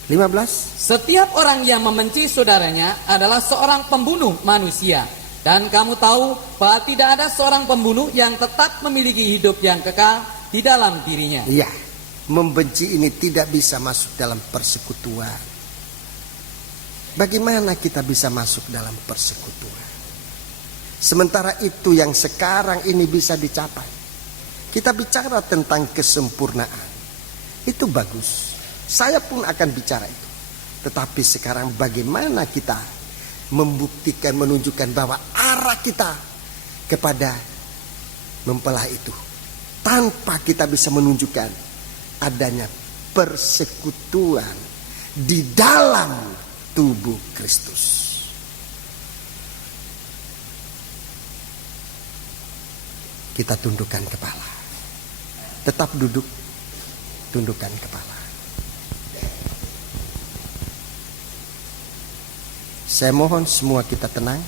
15. Setiap orang yang membenci saudaranya adalah seorang pembunuh manusia. Dan kamu tahu bahwa tidak ada seorang pembunuh yang tetap memiliki hidup yang kekal di dalam dirinya. Iya. Membenci ini tidak bisa masuk dalam persekutuan. Bagaimana kita bisa masuk dalam persekutuan? Sementara itu yang sekarang ini bisa dicapai. Kita bicara tentang kesempurnaan. Itu bagus. Saya pun akan bicara itu. Tetapi sekarang bagaimana kita membuktikan, menunjukkan bahwa arah kita kepada mempelai itu. Tanpa kita bisa menunjukkan adanya persekutuan di dalam tubuh Kristus. Kita tundukkan kepala. Tetap duduk, tundukkan kepala. Saya mohon semua kita tenang.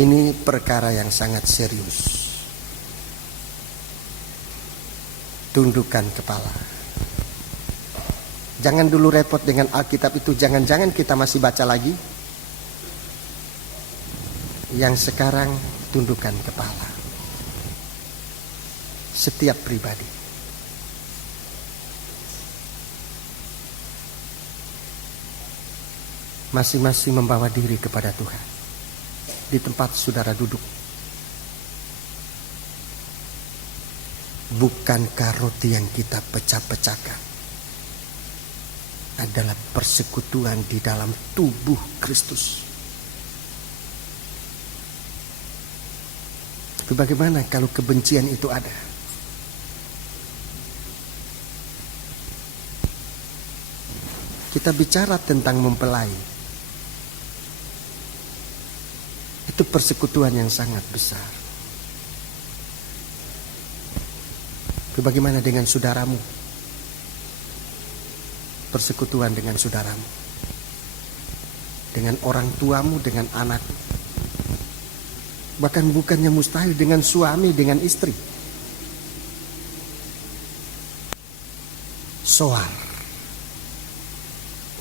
Ini perkara yang sangat serius. Tundukkan kepala. Jangan dulu repot dengan Alkitab itu. Jangan-jangan kita masih baca lagi. Yang sekarang tundukkan kepala. Setiap pribadi. Masing-masing membawa diri kepada Tuhan. Di tempat saudara duduk. Bukankah roti yang kita pecah-pecahkan adalah persekutuan di dalam tubuh Kristus? Tapi bagaimana kalau kebencian itu ada? Kita bicara tentang mempelai. Itu persekutuan yang sangat besar. Tapi bagaimana dengan saudaramu? Persekutuan dengan saudaramu. Dengan orang tuamu, dengan anak. Bahkan bukannya mustahil dengan suami, dengan istri. Soar.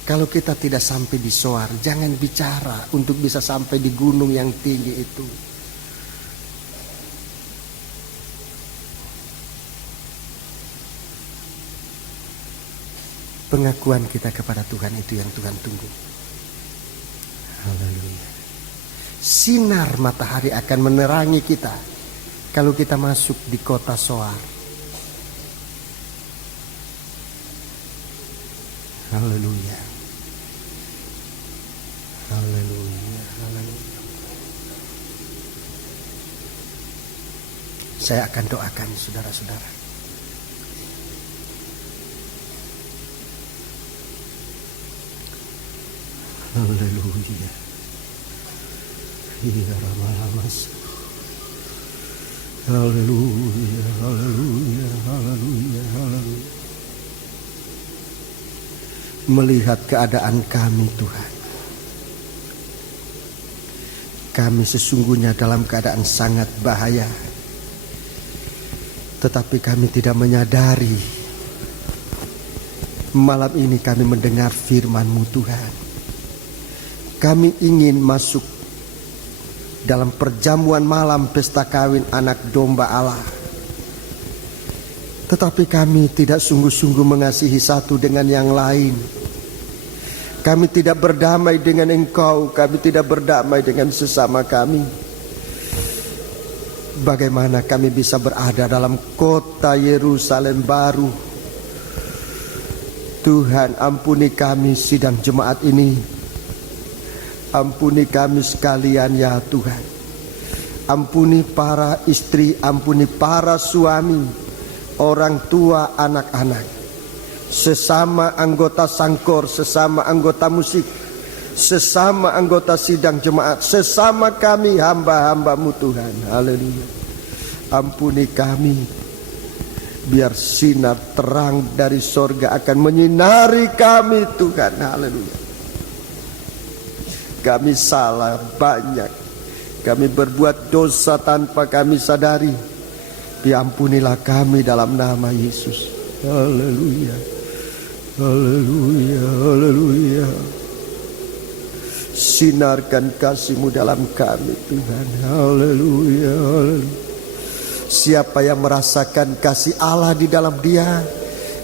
Kalau kita tidak sampai di soar, jangan bicara untuk bisa sampai di gunung yang tinggi itu. Pengakuan kita kepada Tuhan itu yang Tuhan tunggu. Haleluya. Sinar matahari akan menerangi kita kalau kita masuk di kota soar. Haleluya. Haleluya, haleluya. Saya akan doakan saudara-saudara. Haleluya. Ya Ramas. Haleluya, haleluya, haleluya, haleluya. Melihat keadaan kami, Tuhan. Kami sesungguhnya dalam keadaan sangat bahaya. Tetapi kami tidak menyadari. Malam ini kami mendengar firman-Mu, Tuhan. Kami ingin masuk dalam perjamuan malam pesta kawin anak domba Allah. Tetapi kami tidak sungguh-sungguh mengasihi satu dengan yang lain. Kami tidak berdamai dengan Engkau. Kami tidak berdamai dengan sesama kami. Bagaimana kami bisa berada dalam kota Yerusalem baru? Tuhan, ampuni kami sidang jemaat ini. Ampuni kami sekalian ya Tuhan. Ampuni para istri, ampuni para suami, orang tua, anak-anak, sesama anggota sangkor, sesama anggota musik, sesama anggota sidang jemaat, sesama kami hamba-hamba-Mu Tuhan. Haleluya. Ampuni kami, biar sinar terang dari sorga akan menyinari kami Tuhan. Haleluya. Kami salah banyak, kami berbuat dosa tanpa kami sadari. Diampunilah kami dalam nama Yesus. Haleluya. Haleluya. Haleluya. Sinarkan kasih-Mu dalam kami Tuhan. Haleluya. Haleluya. Siapa yang merasakan kasih Allah di dalam dia,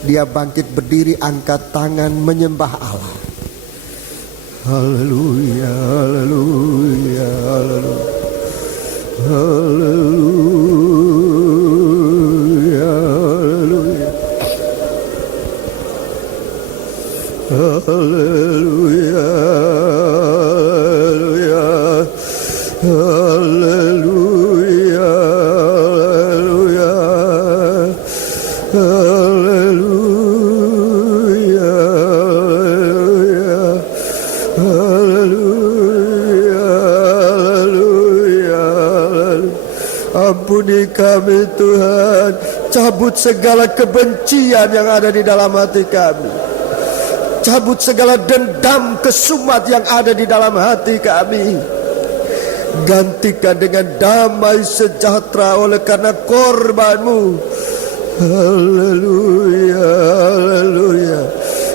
dia bangkit berdiri, angkat tangan, menyembah Allah. Haleluya. Haleluya. Haleluya. Haleluya. Haleluya. Haleluya. Haleluya. Haleluya. Haleluya. Ampuni kami Tuhan. Cabut segala kebencian yang ada di dalam hati kami. Cabut segala dendam kesumat yang ada di dalam hati kami. Gantikan dengan damai sejahtera oleh karena korban-Mu. Haleluya. Haleluya.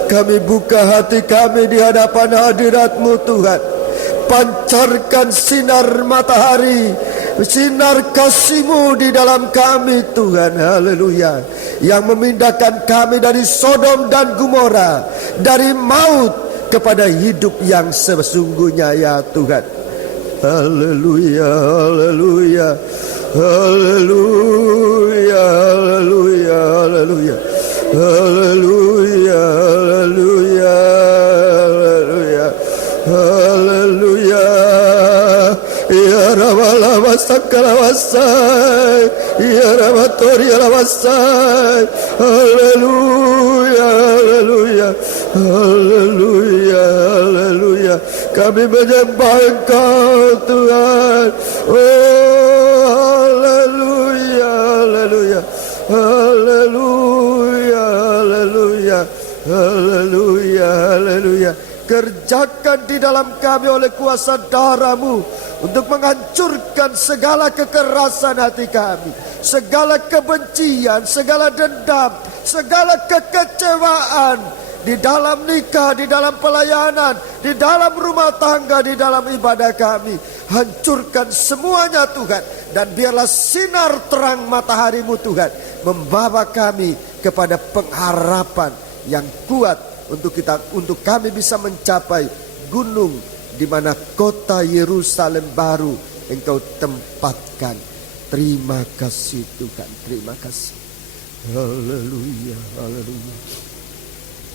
Kami buka hati kami di hadapan hadirat-Mu Tuhan. Pancarkan sinar matahari, sinar kasih-Mu di dalam kami Tuhan. Haleluya. Yang memindahkan kami dari Sodom dan Gomora, dari maut kepada hidup yang sesungguhnya ya Tuhan. Haleluya. Haleluya. Haleluya. Haleluya. Haleluya. Haleluya. Haleluya. Haleluya. Ya Rabbal Masakarawasai, Ya Rabbatori Alawasai. Haleluya. Haleluya. Haleluya. Haleluya. Kami menyembah Engkau Tuhan. Oh, haleluya. Haleluya. Haleluya. Haleluya. Haleluya. Haleluya. Kerjakan di dalam kami oleh kuasa darah-Mu untuk menghancurkan segala kekerasan hati kami, segala kebencian, segala dendam, segala kekecewaan di dalam nikah, di dalam pelayanan, di dalam rumah tangga, di dalam ibadah kami. Hancurkan semuanya Tuhan, dan biarlah sinar terang matahari-Mu Tuhan membawa kami kepada pengharapan yang kuat untuk kami bisa mencapai gunung di mana kota Yerusalem baru Engkau tempatkan. Terima kasih Tuhan, terima kasih. Haleluya. Haleluya.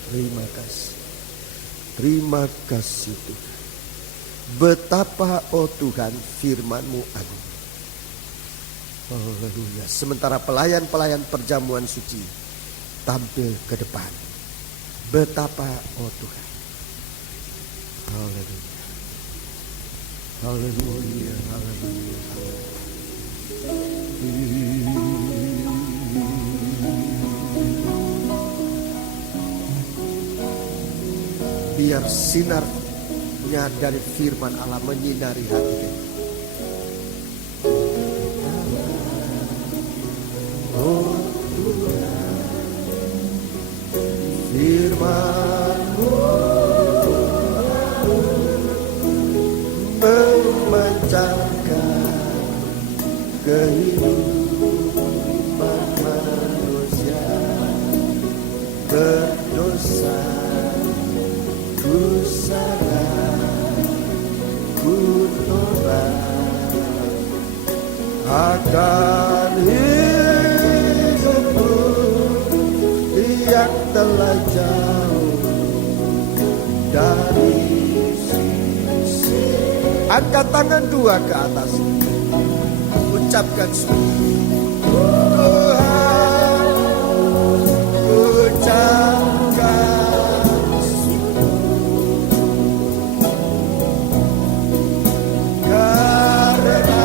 Terima kasih. Terima kasih Tuhan. Betapa oh Tuhan firman-Mu agung. Haleluya. Sementara pelayan-pelayan perjamuan suci tampil ke depan. Betapa oh Tuhan. Haleluya. Haleluya. Haleluya. Biar sinarnya dari firman Allah menyinari hati kita. Oh Tuhan, firman-Mu memancarkan kehidupan manusia berdosa. Ku sadar, ku tobat akan hidupku yang telah jauh dari sisi. Angkat tangan dua ke atas. ucapkan syukur. Tuhan, ucapkan syukur karena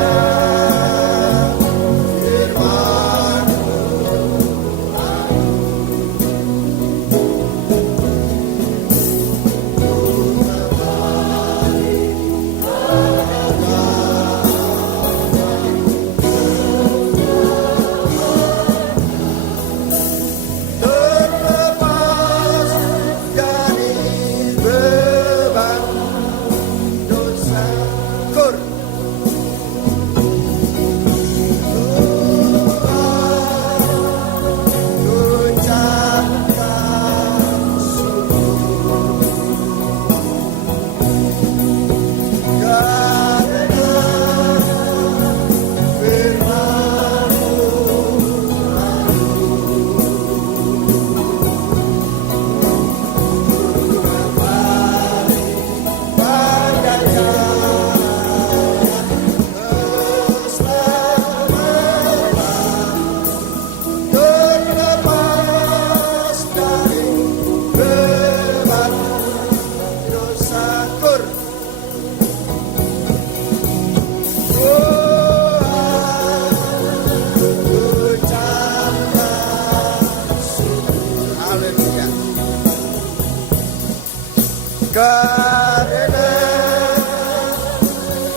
karena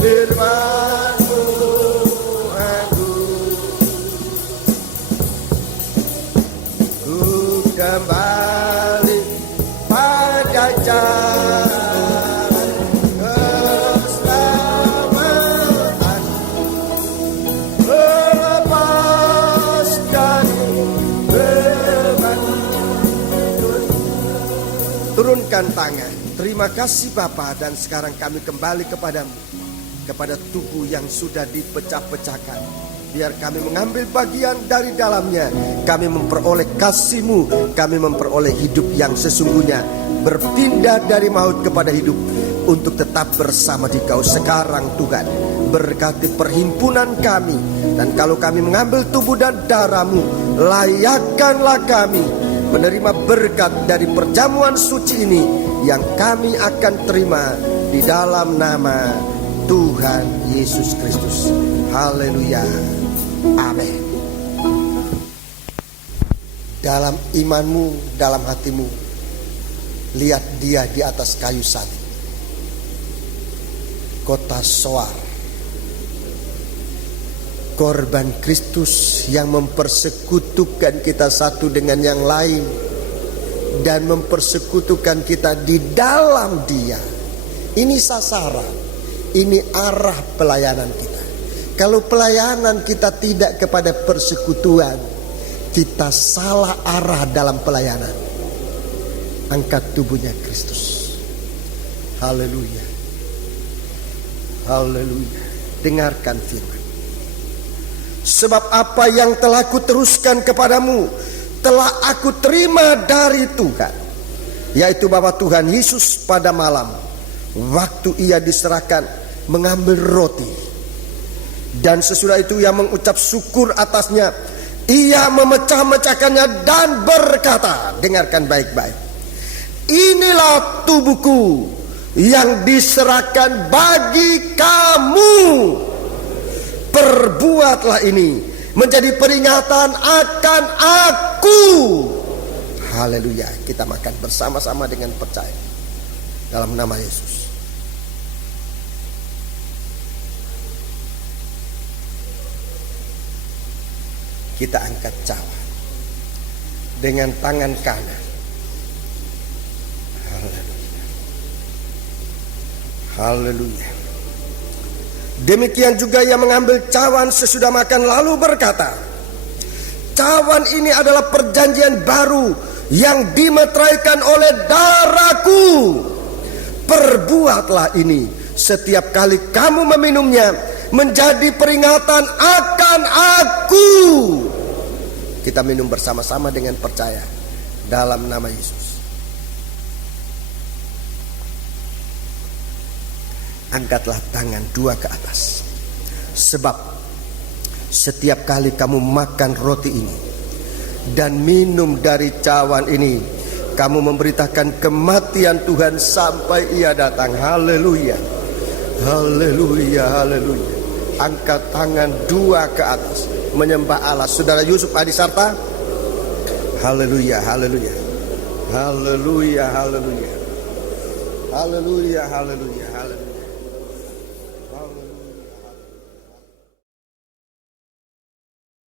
firman-Mu agung, ku kembali pada jalan keselamatan, lepas dari beban dosa. Turunkan tangan. Terima kasih Bapa, dan sekarang kami kembali kepadamu, kepada tubuh yang sudah dipecah-pecahkan. Biar kami mengambil bagian dari dalamnya. Kami memperoleh kasih-Mu, kami memperoleh hidup yang sesungguhnya, berpindah dari maut kepada hidup, untuk tetap bersama di Kau sekarang Tuhan. Berkati perhimpunan kami, dan kalau kami mengambil tubuh dan darah-Mu, layakkanlah kami menerima berkat dari perjamuan suci ini yang kami akan terima di dalam nama Tuhan Yesus Kristus. Haleluya. Amin. Dalam imanmu, dalam hatimu, lihat Dia di atas kayu salib, kota Soar, korban Kristus yang mempersekutukan kita satu dengan yang lain, dan mempersekutukan kita di dalam Dia. Ini sasaran, ini arah pelayanan kita. Kalau pelayanan kita tidak kepada persekutuan, kita salah arah dalam pelayanan. Angkat tubuhnya Kristus. Haleluya. Haleluya. Dengarkan firman. Sebab apa yang telah kuteruskan kepadamu telah aku terima dari Tuhan, yaitu bahwa Tuhan Yesus pada malam waktu Ia diserahkan mengambil roti, dan sesudah itu Ia mengucap syukur atasnya, Ia memecah-mecahkannya dan berkata, dengarkan baik-baik, inilah tubuhku yang diserahkan bagi kamu, perbuatlah ini menjadi peringatan akan aku. Haleluya. Kita makan bersama-sama dengan percaya dalam nama Yesus. Kita angkat cawan dengan tangan kanan. Haleluya. Haleluya. Demikian juga Ia mengambil cawan sesudah makan lalu berkata, cawan ini adalah perjanjian baru yang dimeteraikan oleh darahku. Perbuatlah ini setiap kali kamu meminumnya menjadi peringatan akan aku. Kita minum bersama-sama dengan percaya dalam nama Yesus. Angkatlah tangan dua ke atas. Sebab setiap kali kamu makan roti ini dan minum dari cawan ini, kamu memberitakan kematian Tuhan sampai Ia datang. Haleluya, haleluya, haleluya. Angkat tangan dua ke atas, menyembah Allah. Saudara Yusuf Adisarta, haleluya, haleluya, haleluya, haleluya, haleluya, haleluya.